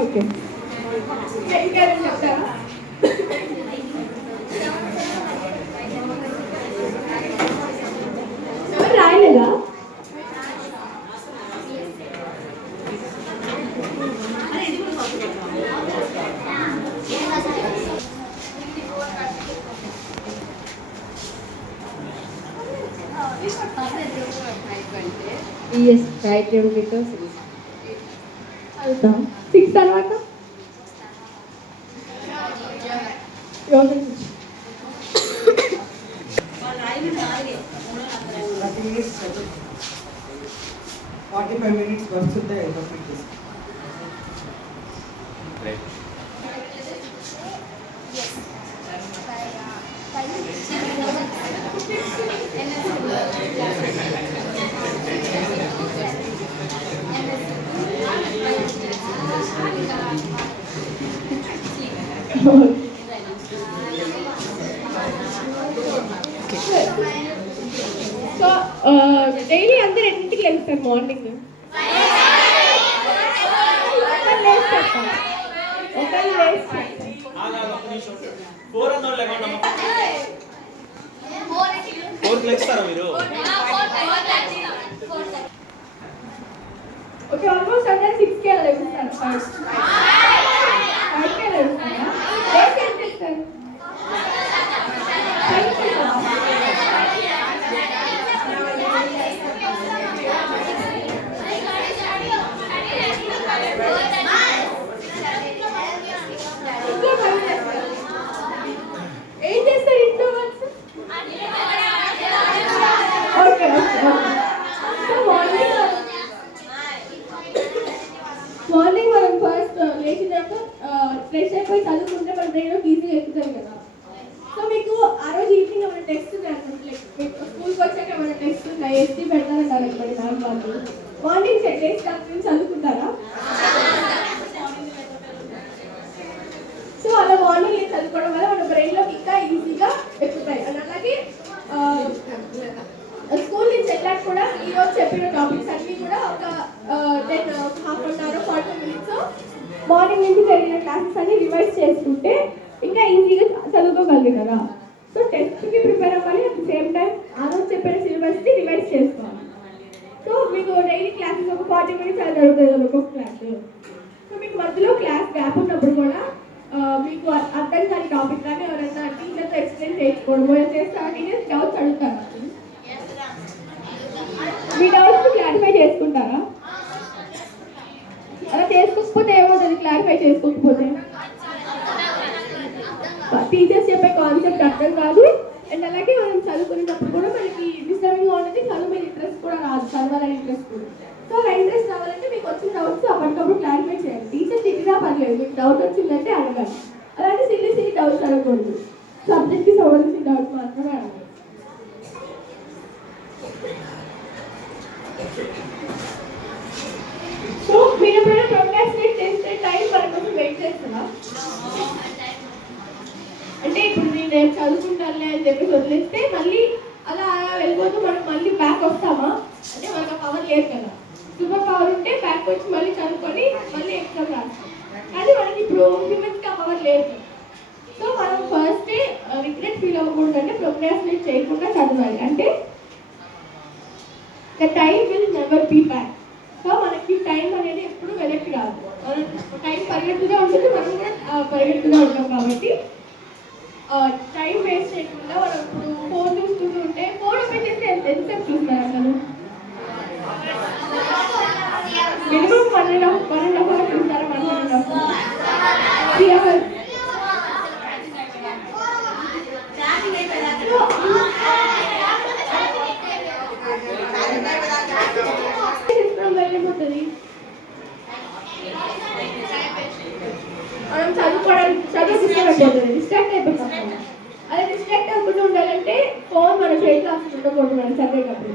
ఓకే. ఇంకా చెప్తారా? ఎవరు రాయలేదా? Yes, right because 6 తర్వాత 45 minutes వర్క్స్ ఉంటే కంప్లీట్ చేస్తాం. సో డైలీ అందరు ఎన్నింటికి వెళ్తారు మార్నింగ్? ఒకళ్ళు లేస్తారు. ఓకే, ఆల్మోస్ట్ అందరు 6కి లేస్తారు. ఫస్ట్ 5కి లేస్తారా? లేచి ఏం చేస్తారు? ఏం చేస్తారు ఇంట్లో works? Okay okay. So morning మనం ఫస్ట్ లేచినాక ఫ్రెష్ అయిపోయి చదువుకుంటే మన బ్రెయిన్లోకి ఈజీగా ఎక్కుతుంది కదా. సో మీకు ఆ రోజు ఈవినింగ్ ఏమైనా టెస్ట్ ఉన్నాయి అనుకుంటే, మీకు స్కూల్కి వచ్చాక ఏమైనా టెస్ట్ ఉన్నాయి, ఎస్టీ పెడతారంటారు అనుకోండి మ్యామ్ వాళ్ళు. మార్నింగ్ టెస్ట్ అప్పుడు చదువుకుంటారా? సో అలా మార్నింగ్ చదువుకోవడం వల్ల మన బ్రెయిన్లోకి ఇంకా ఈజీగా ఎక్కుతాయి. అండ్ అలాగే స్కూల్ నుంచి వెళ్ళాక కూడా ఈరోజు చెప్పిన టాపిక్స్ అన్నీ కూడా ఒక 10 ½ అవర్ 40 minutes మార్నింగ్ నుంచి జరిగిన క్లాసెస్ అన్ని రివైజ్ చేసుకుంటే ఇంకా ఈజీగా చదువుకోగలుగుతారా? సో టెస్ట్కి ప్రిపేర్ అవ్వాలి, అట్ ద సేమ్ టైం ఆ రోజు చెప్పిన సిలబస్ని రివైజ్ చేసుకోవాలి. సో మీకు డైలీ క్లాసెస్ ఒక 40 minutes అలా జరుగుతుంది ఒక్కొక్క క్లాస్. సో మీకు మధ్యలో క్లాస్ గ్యాప్ ఉన్నప్పుడు కూడా మీకు అర్థం కాని టాపిక్ కానీ ఎవరైనా టీచర్తో ఎక్స్ప్లెయిన్ చేయించుకోవడం చేస్తే ఆ టీచర్స్ డౌట్స్ అడుగుతారా? మీ డౌట్స్ క్లారిఫై చేసుకుంటారా? అలా చేసుకోకపోతే ఏమవుతుంది? క్లారిఫై చేసుకోకపోతే టీచర్స్ చెప్పే కాన్సెప్ట్ అర్థం కాదు. అండ్ అలాగే మనం చదువుకునేటప్పుడు కూడా మనకి డిస్టర్బింగ్గా ఉంటుంది, చదువు మీద ఇంట్రెస్ట్ కూడా రాదు, చదవాలని ఇంట్రెస్ట్ కూడా. సో అలా ఇంట్రెస్ట్ రావాలంటే మీకు వచ్చిన డౌట్స్ అప్పటికప్పుడు క్లారిఫై చేయాలి. టీచర్ తిట్టినా పర్లేదు, మీకు డౌట్ వచ్చిందంటే అడగాలి. అలాంటి సిల్లీ డౌట్స్ అడగకూడదు, సబ్జెక్ట్కి సంబంధించిన డౌట్స్ మాత్రమే అడగాలి. సో మీరు ఎప్పుడైనా ప్రోగ్రాస్టినేట్ చేస్తే టైం మన కోసం వెయిట్ చేస్తారా? అంటే ఇప్పుడు నేను రేపు చదువుకుంటానులే అని చెప్పి వదిలేస్తే మళ్ళీ అలా వెళ్ళిపోతూ మనం మళ్ళీ బ్యాక్ వస్తామా? అంటే మనకు పవర్ లేదు కదా. సూపర్ పవర్ ఉంటే బ్యాక్ వచ్చి మళ్ళీ చదువుకొని మళ్ళీ ఎగ్జామ్ రాస్తాం. కానీ మనకి ఇప్పుడు హ్యూమన్స్కి ఆ పవర్ లేదు. సో మనం ఫస్టే రిగ్రెట్ ఫీల్ అవ్వకూడదు, అంటే ప్రోగ్రాస్టినేట్ చేయకుండా చదవాలి. అంటే the time will never be back. So మనకి టైం అనేది ఎప్పుడు వెనక్కి రాదు. టైం పరిగెత్తుగా ఉంటుంది, మనం కూడా పరిగెత్తుగా ఉంటాం. కాబట్టి టైం వేస్ట్ చేయకుండా మనం ఇప్పుడు ఫోన్ చూసుకుంటూ ఉంటే ఫోన్ ఓపెన్ చేస్తే ఎంతసేపు చూస్తారు అసలు? మినిమం 1.5 hours చూస్తారా? 1.5 3 hours. వెళ్ళిపోతుంది. మనం చదువు డిస్ట్రాక్ట్ అయిపోతాం. అలా డిస్ట్రాక్ట్ అవ్వకుండా ఉండాలంటే ఫోన్ మన చేతిలో అసలు ఉండకూడదు. మనం చదివేటప్పుడు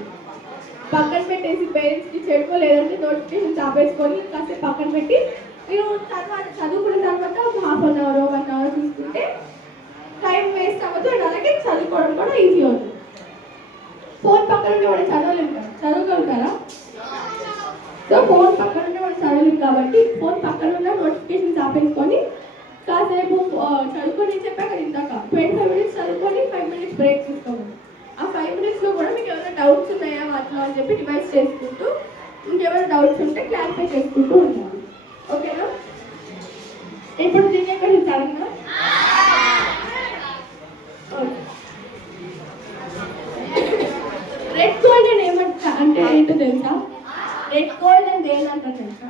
పక్కన పెట్టేసి పేరెంట్స్కి చెడుకోలేదంటే నోటిఫికేషన్ ఆపేసుకొని కాసేపు పక్కన పెట్టి మీరు తర్వాత చదువుకున్న తర్వాత ఒక 1/2 hour 1 hour చూసుకుంటే టైం వేస్ట్ అవ్వదు. అండ్ అలాగే చదువుకోవడం కూడా ఈజీ అవుతుంది. ఫోన్ పక్కన ఉంటే మనం చదవలేము కదా, చదవగలుగుతారా? సో ఫోన్ పక్కన ఉంటే మనం చదవలేము కాబట్టి ఫోన్ పక్కన ఉన్న నోటిఫికేషన్స్ ఆపేసుకొని కాసేపు చదువుకొని చెప్పాక ఇందాక 25 minutes చదువుకొని 5 minutes బ్రేక్ తీసుకోవాలి. ఆ 5 minutesలో కూడా మీకు ఏమైనా డౌట్స్ ఉన్నాయా వాటిలో అని చెప్పి రివైజ్ చేసుకుంటూ ఇంకేమైనా డౌట్స్ ఉంటే క్లారిఫై చేసుకుంటూ ఉంటాను. ఓకేనా? ఇప్పుడు దీన్ని ఎక్కడ చదవనా? రెడ్ గోల్డెన్ ఏమంటా అంటే ఏంటో తెలుసా? రెడ్ గోల్డెన్ దేనంటారు తెలుసా?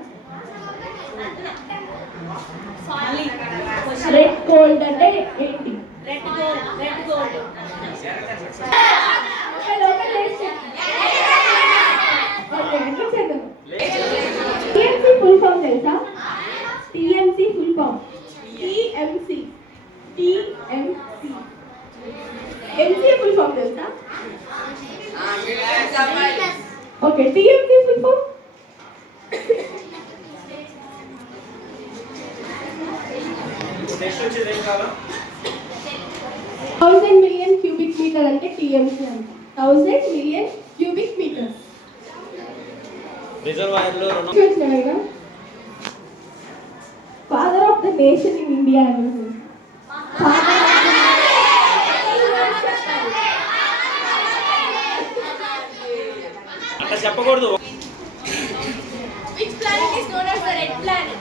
రెడ్ గోల్డ్ అంటే ఏంటి? Red gold okay, local okay, ఎట్లా చేద్దాం? ఎంసీఏ ఫుల్ ఫామ్ తెలుసా? Okay, TMC full form? Next వచ్చేది ఏం కావాలా? 1000 మిలియన్ క్యూబిక్ మీటర్ అంటే టీఎంసీ అంట. 1000 మిలియన్ క్యూబిక్ మీటర్. రిజర్వాయర్లో చూసినారుగా father of the nation in India అని. అట్లా చెప్పకూడదు. Which planet is known as the red planet?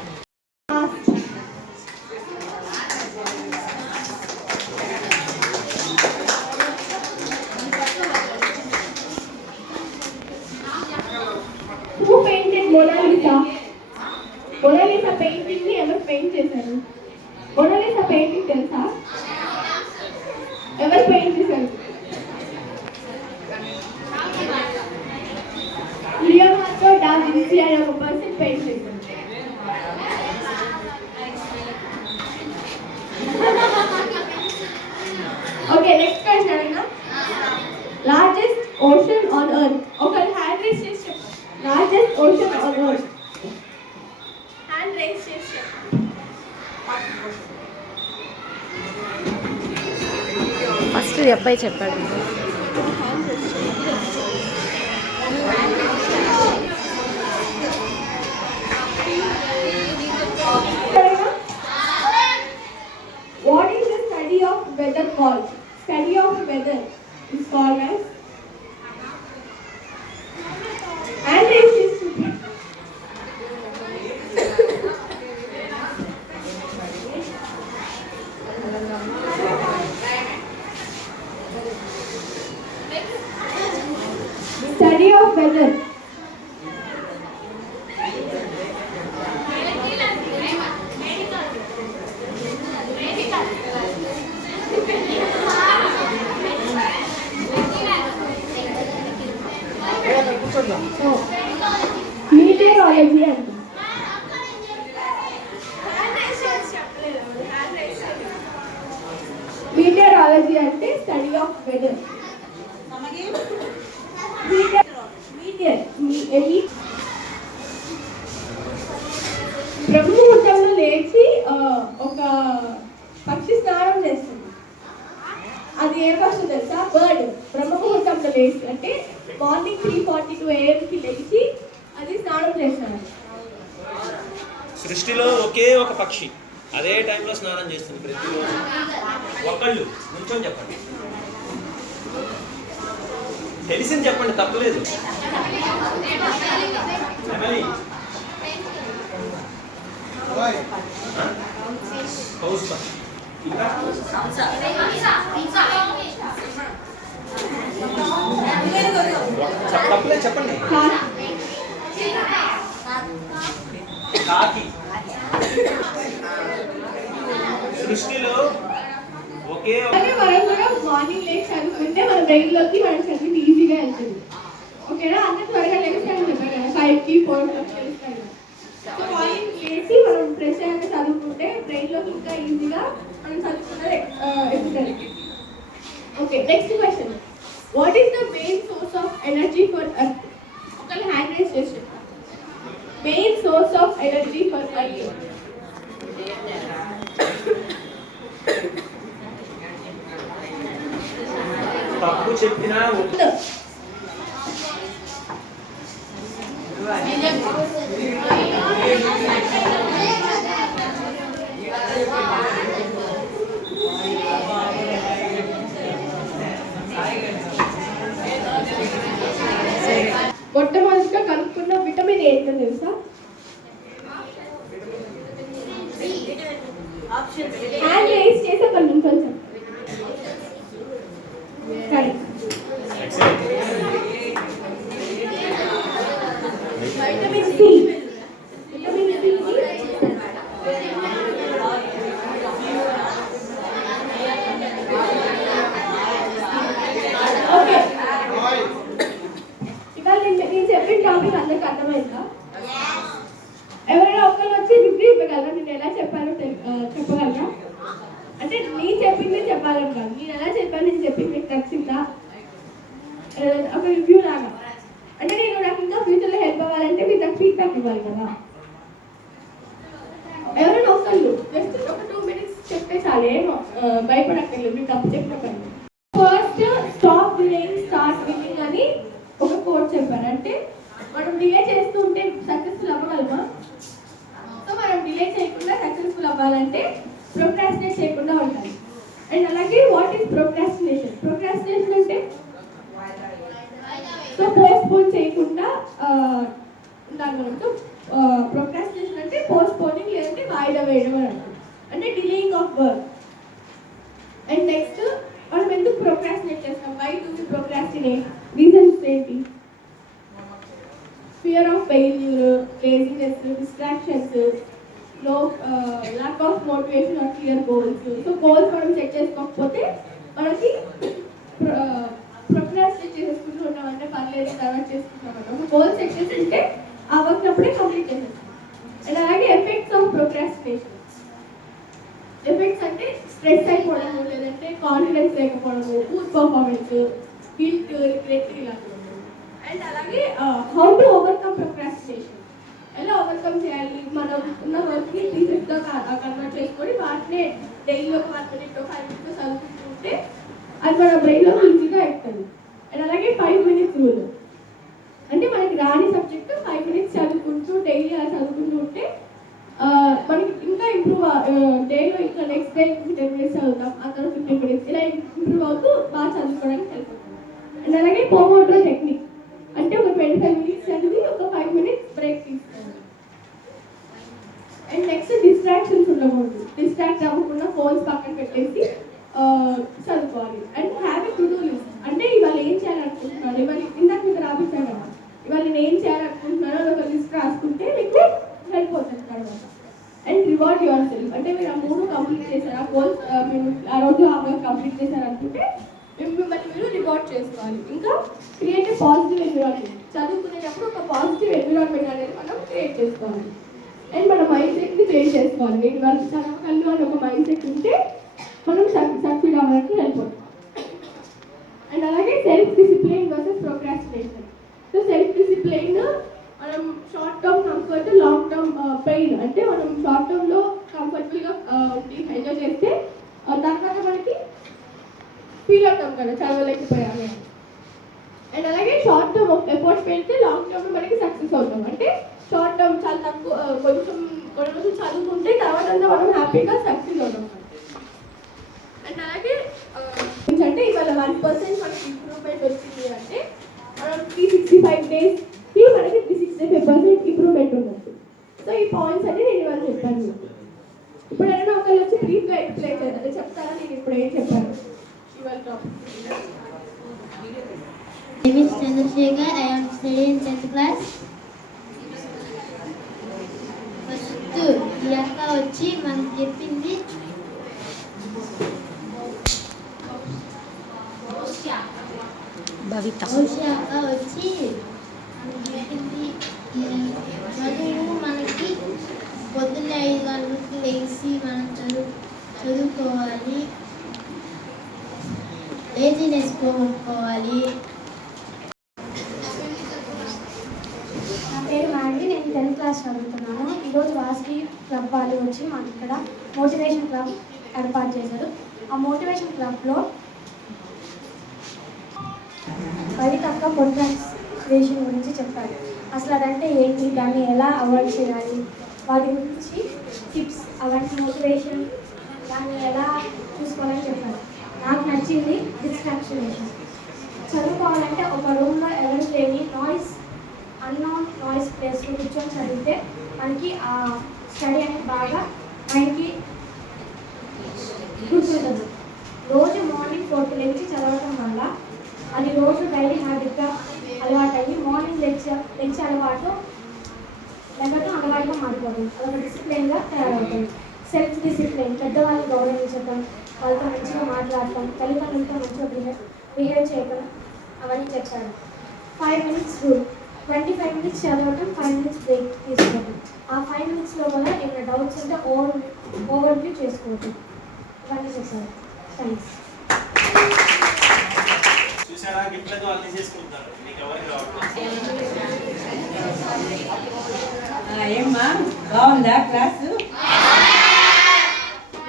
Who painted Mona Lisa? Mona Lisa painting ని ఎవరు పెయింట్ చేశారు? Mona Lisa painting తెలుసా? ఎవరు పెయింట్ చేశారు? లియోనార్డో డా విన్సీ అనే ఒక పర్సన్ పెయింట్ చేశారు. ఓకే, నెక్స్ట్ క్వశ్చన్ అడిగినా. Largest ocean on earth. ఒకరు హ్యాండ్ రేస్ చేసి చెప్పండి. Largest ocean on earth. Hand raise చేసి చెప్పు. ఫస్ట్ ఈ అబ్బాయి చెప్పాడు. What is the study of weather called? Study of weather is called as hand raise చేసి చెప్పండి. Study of weather. మీటియరాలజీ అంట. Hand raise చేసి చెప్పలేదు. Hand raise చేసి. మీటియరాలజీ అంటే స్టడీ ఆఫ్ వెదర్. బ్రహ్మముహూర్తంలో లేచి ఒక పక్షి స్నానం చేస్తుంది. అది ఏ పక్షి తెలుసా? బర్డ్. బ్రహ్మముహూర్తంలో లేచి అంటే మార్నింగ్ 3:42 AM లేచి అది స్నానం చేస్తాడు. సృష్టిలో ఒకే ఒక పక్షి అదే టైంలో స్నానం చేస్తుంది ప్రతిరోజు. ఒకళ్ళు నుంచొని చెప్పండి. తెలిసింది చెప్పండి, తప్పలేదు. ఎమిలీ. కౌస్బ. ఇంకా? తప్పలేదు చెప్పండి. కాకి. సృష్టిలో ఒకే అలాగే మనం కూడా మార్నింగ్ లేచి చదువుకుంటే మన బ్రెయిన్లోకి మనం చదివి ఈజీగా వెళ్తుంది. ఓకేనా? అందరూ త్వరగా లేస్తాను చెప్పారు కదా, 5కి 4కి లేస్తాను. సో మార్నింగ్ లేచి మనం ఫ్రెష్ అయ్యాక చదువుకుంటే బ్రెయిన్లోకి ఇంకా ఈజీగా మనం చదువుకున్నది ఎక్కుతుంది. Okay, next question. What is the main source of energy for earth? ఒకళ్ళు హ్యాండ్ రైజ్ చేసి main source of energy for earth. తప్పు చెప్పినా మొట్టమొదటిగా కనుక్కున్న విటమిన్ ఏంటో తెలుసా? హ్యాండ్ రైజ్ చేసి అక్కడ నుంచి vitamin C. Vitamin C. Okay, ఇవాళ నేను చెప్పిన టాపిక్ అందరికి అర్థమైందా? ఎవరైనా ఒక్కరు వచ్చి రివ్యూ ఇవ్వగలరా? నేను ఎలా చెప్పానో చెప్పగలరా? అంటే నేను చెప్పింది చెప్పాలని కాదు, నేను ఎలా చెప్పాను నేను చెప్పింది ఒక రివ్యూ లాగా. అంటే నేను నాకు ఇంకా ఫ్యూచర్లో హెల్ప్ అవ్వాలంటే మీరు నాకు ఫీడ్బ్యాక్ ఇవ్వాలి కదా. ఎవరైనా ఒకళ్ళు జస్ట్ ఒక 2 minutes చెప్తే చాలు, ఏమో భయపడక్కర్లేదు, మీకు అప్పు చెప్పకండి. First stop delaying start winnowing అని ఒక కోట్ చెప్పారు. అంటే మనం డిలే చేస్తూ ఉంటే సక్సెస్ఫుల్ అవ్వగలమా? సో మనం డిలే చేయకుండా సక్సెస్ఫుల్ అవ్వాలంటే ప్రోక్రాస్టినేట్ చేయకుండా ఉండాలి. అండ్ అలాగే వాట్ ఈస్ ప్రోక్రాస్టినేషన్? ప్రోక్రాస్టినేషన్ అంటే సో పోస్ట్పోన్ చేయకుండా ఉండాలి మనం. సో ప్రోక్రాస్టినేషన్ అంటే పోస్ట్పోనింగ్ లేదంటే వాయిదా వేయడం అని అంటారు. అంటే delaying of work. And next మనం ఎందుకు ప్రోక్రాస్టినేట్ చేస్తాం? Why do we procrastinate? Reasons ఏంటి? Fear of failure, laziness, distractions, lack of motivation or clear goals. So goals మనం సెట్ చేసుకోకపోతే మనకి ప్రోక్రాస్టినేట్ చేసుకుంటూ ఉన్నామంటే పర్లేదు తర్వాత చేసుకుంటామంటే. ఒక గోల్ సెట్ చేసుకుంటే ఆ వర్క్ అప్పుడే కంప్లీట్ చేసేస్తాం. అండ్ అలాగే ఎఫెక్ట్స్ ఆఫ్ ప్రోక్రాస్టినేషన్. ఎఫెక్ట్స్ అంటే స్ట్రెస్ అయిపోవడము, లేదంటే కాన్ఫిడెన్స్ లేకపోవడము, పూర్ పర్ఫార్మెన్స్, గిల్ట్, రిగ్రెట్ ఇలాంటివి. అండ్ అలాగే హౌ టు ఓవర్కమ్ ప్రోక్రాస్టినేషన్. ఎలా ఓవర్కమ్ చేయాలి? మనం ఉన్న వర్క్ని థీసిస్గా కన్వర్ట్ చేసుకొని వాటినే డైలీ ఒక 1 minute 5 minutes చదువుకుంటుంటే అది మన బ్రెయిన్లో ఈజీగా ఎక్కుతుంది. అండ్ అలాగే 5 minutes రూల్. అంటే మనకి రాని సబ్జెక్ట్ 5 minutes చదువుకుంటూ డైలీ అలా చదువుకుంటూ ఉంటే మనకి ఇంకా ఇంప్రూవ్ డేలో ఇంకా నెక్స్ట్ డే 10 minutes చదువుతాం, ఆ తర్వాత 15 minutes ఇలా ఇంప్రూవ్ అవుతూ బాగా చదువుకోవడానికి హెల్ప్ అవుతుంది. అండ్ అలాగే పోమోడ్రో టెక్నిక్. అంటే ఒక 25 minutes చదివి ఒక 5 minutes బ్రేక్ తీసుకోవాలి. అండ్ నెక్స్ట్ డిస్ట్రాక్షన్స్ ఉండకూడదు. డిస్ట్రాక్ట్ అవ్వకుండా ఫోన్స్ పక్కన పెట్టేసి చదువుకోవాలి. And have A to do list. అంటే ఇవాళ ఏం చేయాలనుకుంటున్నాను, ఇవాళ ఇందాక మీకు రాపిస్తాను కదా, ఇవాళ నేను ఏం చేయాలనుకుంటున్నానో ఒక లిస్ట్ రాసుకుంటే మీకు హెల్ప్ అవుతుంది తర్వాత. And reward your self. అంటే మీరు ఆ 3 కంప్లీట్ చేశారు, ఆ గోల్స్ మీరు ఆ రోజు ఆ వర్క్ కంప్లీట్ చేశారనుకుంటే మిమ్మల్ని మీరు రివార్డ్ చేసుకోవాలి. ఇంకా క్రియేట్ ఏ పాజిటివ్ ఎన్విరాన్మెంట్. చదువుకునేటప్పుడు ఒక పాజిటివ్ ఎన్విరాన్మెంట్ అనేది మనం క్రియేట్ చేసుకోవాలి. అండ్ మన మైండ్ సెట్ని క్రియేట్ చేసుకోవాలి. నేను వాళ్ళు చదవగలను అని ఒక మైండ్ సెట్ ఉంటే మనం సక్సీడ్ అవ్వడానికి హెల్ప్ అవుతుంది. అండ్ అలాగే self discipline versus procrastination. So self discipline మనం short term comfort, long term pain. అంటే మనం షార్ట్ టర్మ్లో కంఫర్టబుల్గా ఉండి ఎంజాయ్ చేస్తే తర్వాత మనకి ఫీల్ అవుతాం కదా చదవలేకపోయాము. అండ్ అలాగే షార్ట్ టర్మ్ ఎఫర్ట్స్ పెడితే లాంగ్ టర్మ్ మనకి సక్సెస్ అవుతాం. అంటే షార్ట్ టర్మ్ చాలా తక్కువ కొంచెం కొన్ని రోజులు చదువుకుంటే తర్వాత అంతా మనం హ్యాపీగా సక్సెస్ అవుతాం. అండ్ అలాగే అంటే ఇవాళ 1% మనకి ఇంప్రూవ్మెంట్ వచ్చింది అంటే మనం 365 daysకి మనకి 365% ఇంప్రూవ్మెంట్ ఉన్నట్టు. సో ఈ పాయింట్స్ అన్ని నేను ఇవాళ చెప్పాను. ఇప్పుడు ఏదైనా ఒకళ్ళు వచ్చి బ్రీఫ్గా ఎక్స్ప్లెయిన్ చేయాలి చెప్తారా నేను ఇప్పుడు ఏం చెప్పాను ఇవాళ topic? My name is Chandrasekhar. I am studying 10th class. First ఈ అక్క వచ్చి మనకు చెప్పింది భవిత. అక్క వచ్చి మనకు చెప్పింది చదువు మనకి పొద్దున్న 5 గంటలకు లేచి మనం చదువుకోవాలి, లేజినెస్ పోగొట్టుకోవాలి. నా పేరు మ్యాడీ, నేను 10th క్లాస్ చదువుతున్నాను. ఈరోజు వాసవి క్లబ్ వాళ్ళు వచ్చి మాకు ఇక్కడ మోటివేషన్ క్లబ్ ఏర్పాటు చేశారు. ఆ మోటివేషన్ క్లబ్లో భవితక్క ప్రోక్రాస్టినేషన్ గురించి చెప్పారు. అసలు అదంటే ఏంటి, దాన్ని ఎలా అవాయిడ్ చేయాలి, వాటి గురించి టిప్స్, అవన్నీ మోటివేషన్ దాన్ని ఎలా చూసుకోవాలని చెప్పారు. నాకు నచ్చింది డిస్ట్రాక్షనేషన్. చదువుకోవాలంటే ఒక రూమ్లో ఎవరు లేని అన్నోన్ నాయిస్ ప్లేస్లో కూర్చొని చదివితే మనకి ఆ స్టడీ అనేది బాగా మైండ్కి గుర్తుంటుంది. రోజు మార్నింగ్ 4కి లేచి చదవడం వల్ల అది రోజు డైలీ హ్యాబిట్గా అలవాటు అయ్యి మార్నింగ్ లెక్చర్ అలవాటు లేకపోతే అలవాటుగా మారిపోతుంది. అదొక డిసిప్లైన్గా తయారవుతుంది. సెల్ఫ్ డిసిప్లైన్, పెద్దవాళ్ళని గౌరవించడం, వాళ్ళతో మంచిగా మాట్లాడటం, తల్లిదండ్రులతో మంచిగా బిహేవ్ చేయడం, అవన్నీ చెప్పారు. 5 minutes రూల్. 25 minutes చదవటం, 5 minutes బ్రేక్ తీసుకోవడం. ఆ 5 minutesలో కూడా ఏమైనా డౌట్స్ ఉంటే ఓవర్వ్యూ చేసుకోవటం, ఇవన్నీ చెప్పారు. థ్యాంక్స్. చూసారా ఇంట్లో వాళ్ళు తీసేసుకుంటారు, నీకు ఎవరికి రావట్లేదు. ఏమ్మా బాగుందా క్లాసు?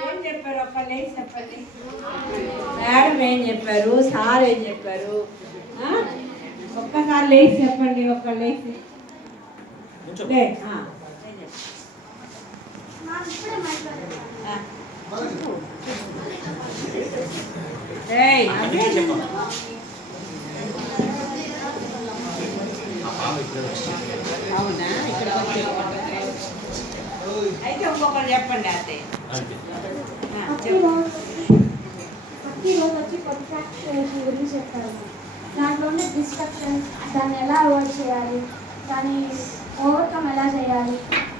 ఏం చెప్పారు? ఒక్కళ్ళు ఏం చెప్పండి. మేడం ఏం చెప్పారు, సార్ ఏం చెప్పారు? ఒక్కసారి లేచి చెప్పండి. ఒక్కళ్ళు లేచి లే. అవునా? ఇక్కడ అయితే ఇంకొకరు చెప్పండి. అయితే ప్రతిరోజు వచ్చి ప్రొక్రాస్టినేషన్ గురించి చెప్తారు. దాంట్లో ఉండే డిస్ట్రక్షన్స్, దాన్ని ఎలా అవాయిడ్ చేయాలి, దాన్ని ఓవర్కమ్ ఎలా చేయాలి,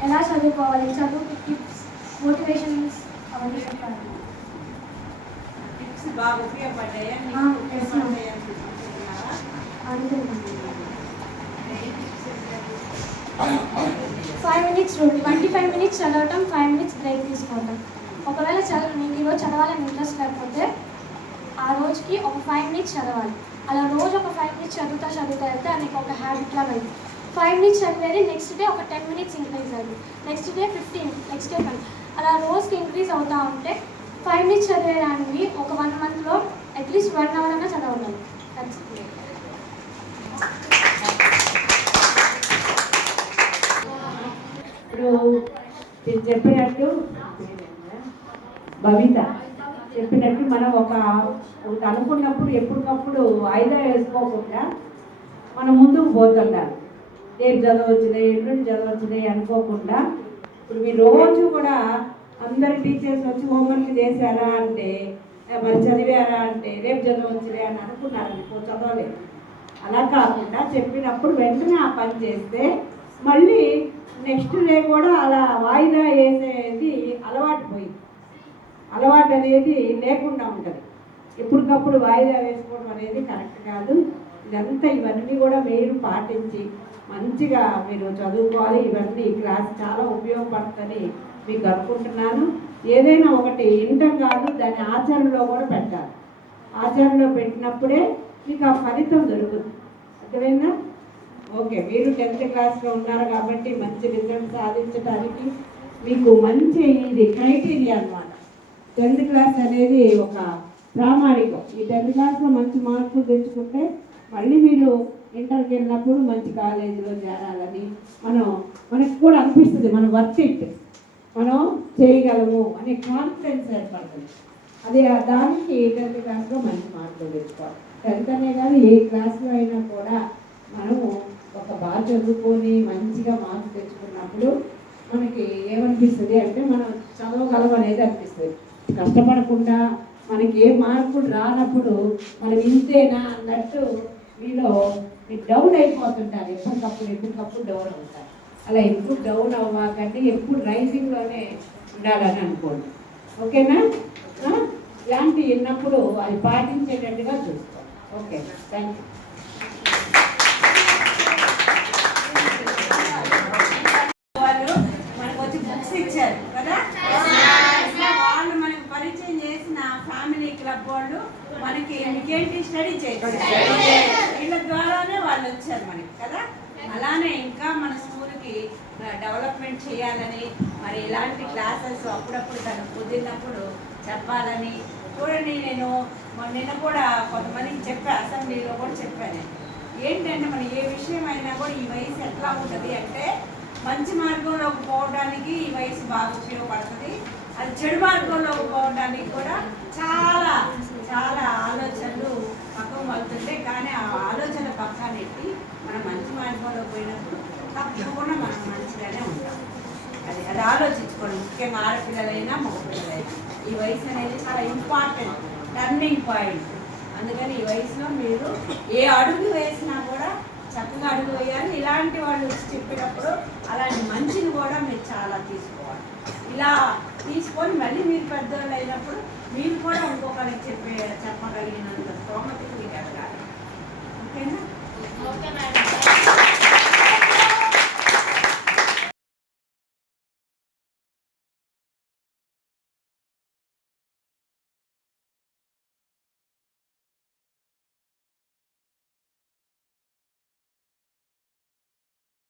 ఎలా చదువుకోవాలి, చదువుకి టిప్స్, మోటివేషన్స్ అవన్నీ చెప్తారు. టిప్స్ బాగా ఉపయోగపడ్డాయా? అనుకుంటున్నాను. 5 minutes రూల్. 25 minutes చదవటం, 5 minutes బ్రేక్ తీసుకోవటం. ఒకవేళ మీకు ఈరోజు చదవాలని ఇంట్రెస్ట్ లేకపోతే ఆ రోజుకి ఒక 5 minutes చదవాలి. అలా రోజు ఒక 5 minutes చదువుతా వెళ్తే అది ఒక హ్యాబిట్ లాగా అయింది. 5 minutes చదివేది నెక్స్ట్ డే ఒక 10 minutes ఇంక్రీజ్ అయింది, నెక్స్ట్ డే 15, నెక్స్ట్ డే 10, అలా రోజుకి ఇంక్రీజ్ అవుతూ ఉంటే 5 minutes చదివేదానికి ఒక 1 monthలో అట్లీస్ట్ 1 hour అన్నా చదవాలి. ఇప్పుడు చెప్పినట్టు భవిత చెప్పినట్టు మనం ఒకటి అనుకున్నప్పుడు ఎప్పటికప్పుడు వాయిదా వేసుకోకుండా మనం ముందుకు పోతుండాలి. రేపు చదవచ్చులే, ఎల్లుండి చదవచ్చులే అనుకోకుండా ఇప్పుడు మీరు రోజు కూడా అందరు టీచర్స్ వచ్చి హోంవర్క్ చేశారా అంటే, మరి చదివారా అంటే రేపు చదవచ్చులే అని అనుకున్నారనుకో, చదవలేదు. అలా కాకుండా చెప్పినప్పుడు వెంటనే ఆ పని చేస్తే మళ్ళీ నెక్స్ట్ డే కూడా అలా వాయిదా వేసేది అలవాటు పోయింది. అలవాటు అనేది లేకుండా ఉంటుంది. ఎప్పటికప్పుడు వాయిదా వేసుకోవడం అనేది కరెక్ట్ కాదు. ఇవన్నీ కూడా మీరు పాటించి మంచిగా మీరు చదువుకోవాలి. ఇవన్నీ ఈ క్లాస్ చాలా ఉపయోగపడుతుందని మీకు అనుకుంటున్నాను. ఏదైనా ఒకటి వినటం కాదు, దాన్ని ఆచరణలో కూడా పెట్టాలి. ఆచరణలో పెట్టినప్పుడే మీకు ఆ ఫలితం దొరుకుతుంది. అర్థమైందా? ఓకే, మీరు 10th క్లాస్లో ఉన్నారు కాబట్టి మంచి రిజల్ట్ సాధించడానికి మీకు మంచి ఇది క్రైటీరియా అన్నమాట. 10th క్లాస్ అనేది ఒక ప్రామాణికం. ఈ 10th క్లాస్లో మంచి మార్కులు తెచ్చుకుంటే మళ్ళీ మీరు ఇంటర్కి వెళ్ళినప్పుడు మంచి కాలేజీలో చేరాలని మనకు కూడా అనిపిస్తుంది. మనం వర్త్ ఇట్, మనం చేయగలము అనే కాన్ఫిడెన్స్ ఏర్పడుతుంది. అది దానికి 10th క్లాస్లో మంచి మార్కులు తెచ్చుకోవాలి. 10th అనే కాదు, ఏ క్లాస్లో అయినా కూడా మనము ఒక బాగా చదువుకొని మంచిగా మార్క్స్ తెచ్చుకున్నప్పుడు మనకి ఏమనిపిస్తుంది అంటే మనం చదవగలం అనేది అనిపిస్తుంది. కష్టపడకుండా మనకి ఏ మార్కులు రానప్పుడు మనం ఇంతేనా అన్నట్టు మీలో డౌన్ అయిపోతుంటారు. ఎప్పటికప్పుడు డౌన్ అవుతారు. అలా ఎప్పుడు డౌన్ అవ్వకండి, ఎప్పుడు రైజింగ్లోనే ఉండాలని అనుకోండి. ఓకేనా? ఇలాంటి విన్నప్పుడు అది పాటించేటట్టుగా చూసుకోండి. Okay, thank you. మనకు వచ్చి బుక్స్ ఇచ్చారు కదా, వాళ్ళు మనకు పరిచయం చేసిన ఫ్యామిలీ క్లబ్ వాళ్ళు మనకి మీకేంటి స్టడీ చేయొచ్చు, వీళ్ళ ద్వారానే వాళ్ళు వచ్చారు మనకి కదా. అలానే ఇంకా మన స్కూల్కి డెవలప్మెంట్ చేయాలని, మరి ఇలాంటి క్లాసెస్ అప్పుడప్పుడు తను కుదిరినప్పుడు చెప్పాలని చూడండి. నేను నిన్న కూడా కొంతమందికి చెప్పా, అసెంబ్లీలో కూడా చెప్పాను. ఏంటంటే మన ఏ విషయం అయినా కూడా ఈ వయసు ఎట్లా ఉంటుంది అంటే మంచి మార్గంలోకి పోవడానికి ఈ వయసు బాగా ఉపయోగపడుతుంది. అది చెడు మార్గంలోకి పోవడానికి కూడా చాలా చాలా ఆలోచనలు పక్కన వెళ్తుంటే, కానీ ఆ ఆలోచన పక్కనెట్టి మనం మంచి మార్గంలో పోయినప్పుడు తప్పకుండా మనం మంచిగానే ఉంటాం. అది ఆలోచించుకోండి. ముఖ్యంగా ఆడపిల్లలైనా మగపిల్లలైనా ఈ వయసు అనేది చాలా ఇంపార్టెంట్, టర్నింగ్ పాయింట్. అందుకని ఈ వయసులో మీరు ఏ అడుగు వేసినా కూడా చక్కగా అడుగు వేయాలి. ఇలాంటి వాళ్ళు చెప్పేటప్పుడు అలాంటి మంచిని కూడా మీరు చాలా తీసుకోవాలి. ఇలా తీసుకొని మళ్ళీ మీరు పెద్దవాళ్ళు అయినప్పుడు మీరు కూడా ఇంకొకరికి చెప్పగలిగినంత స్తోమత మీకు ఎదగాలి. ఓకేనా? Okay madam.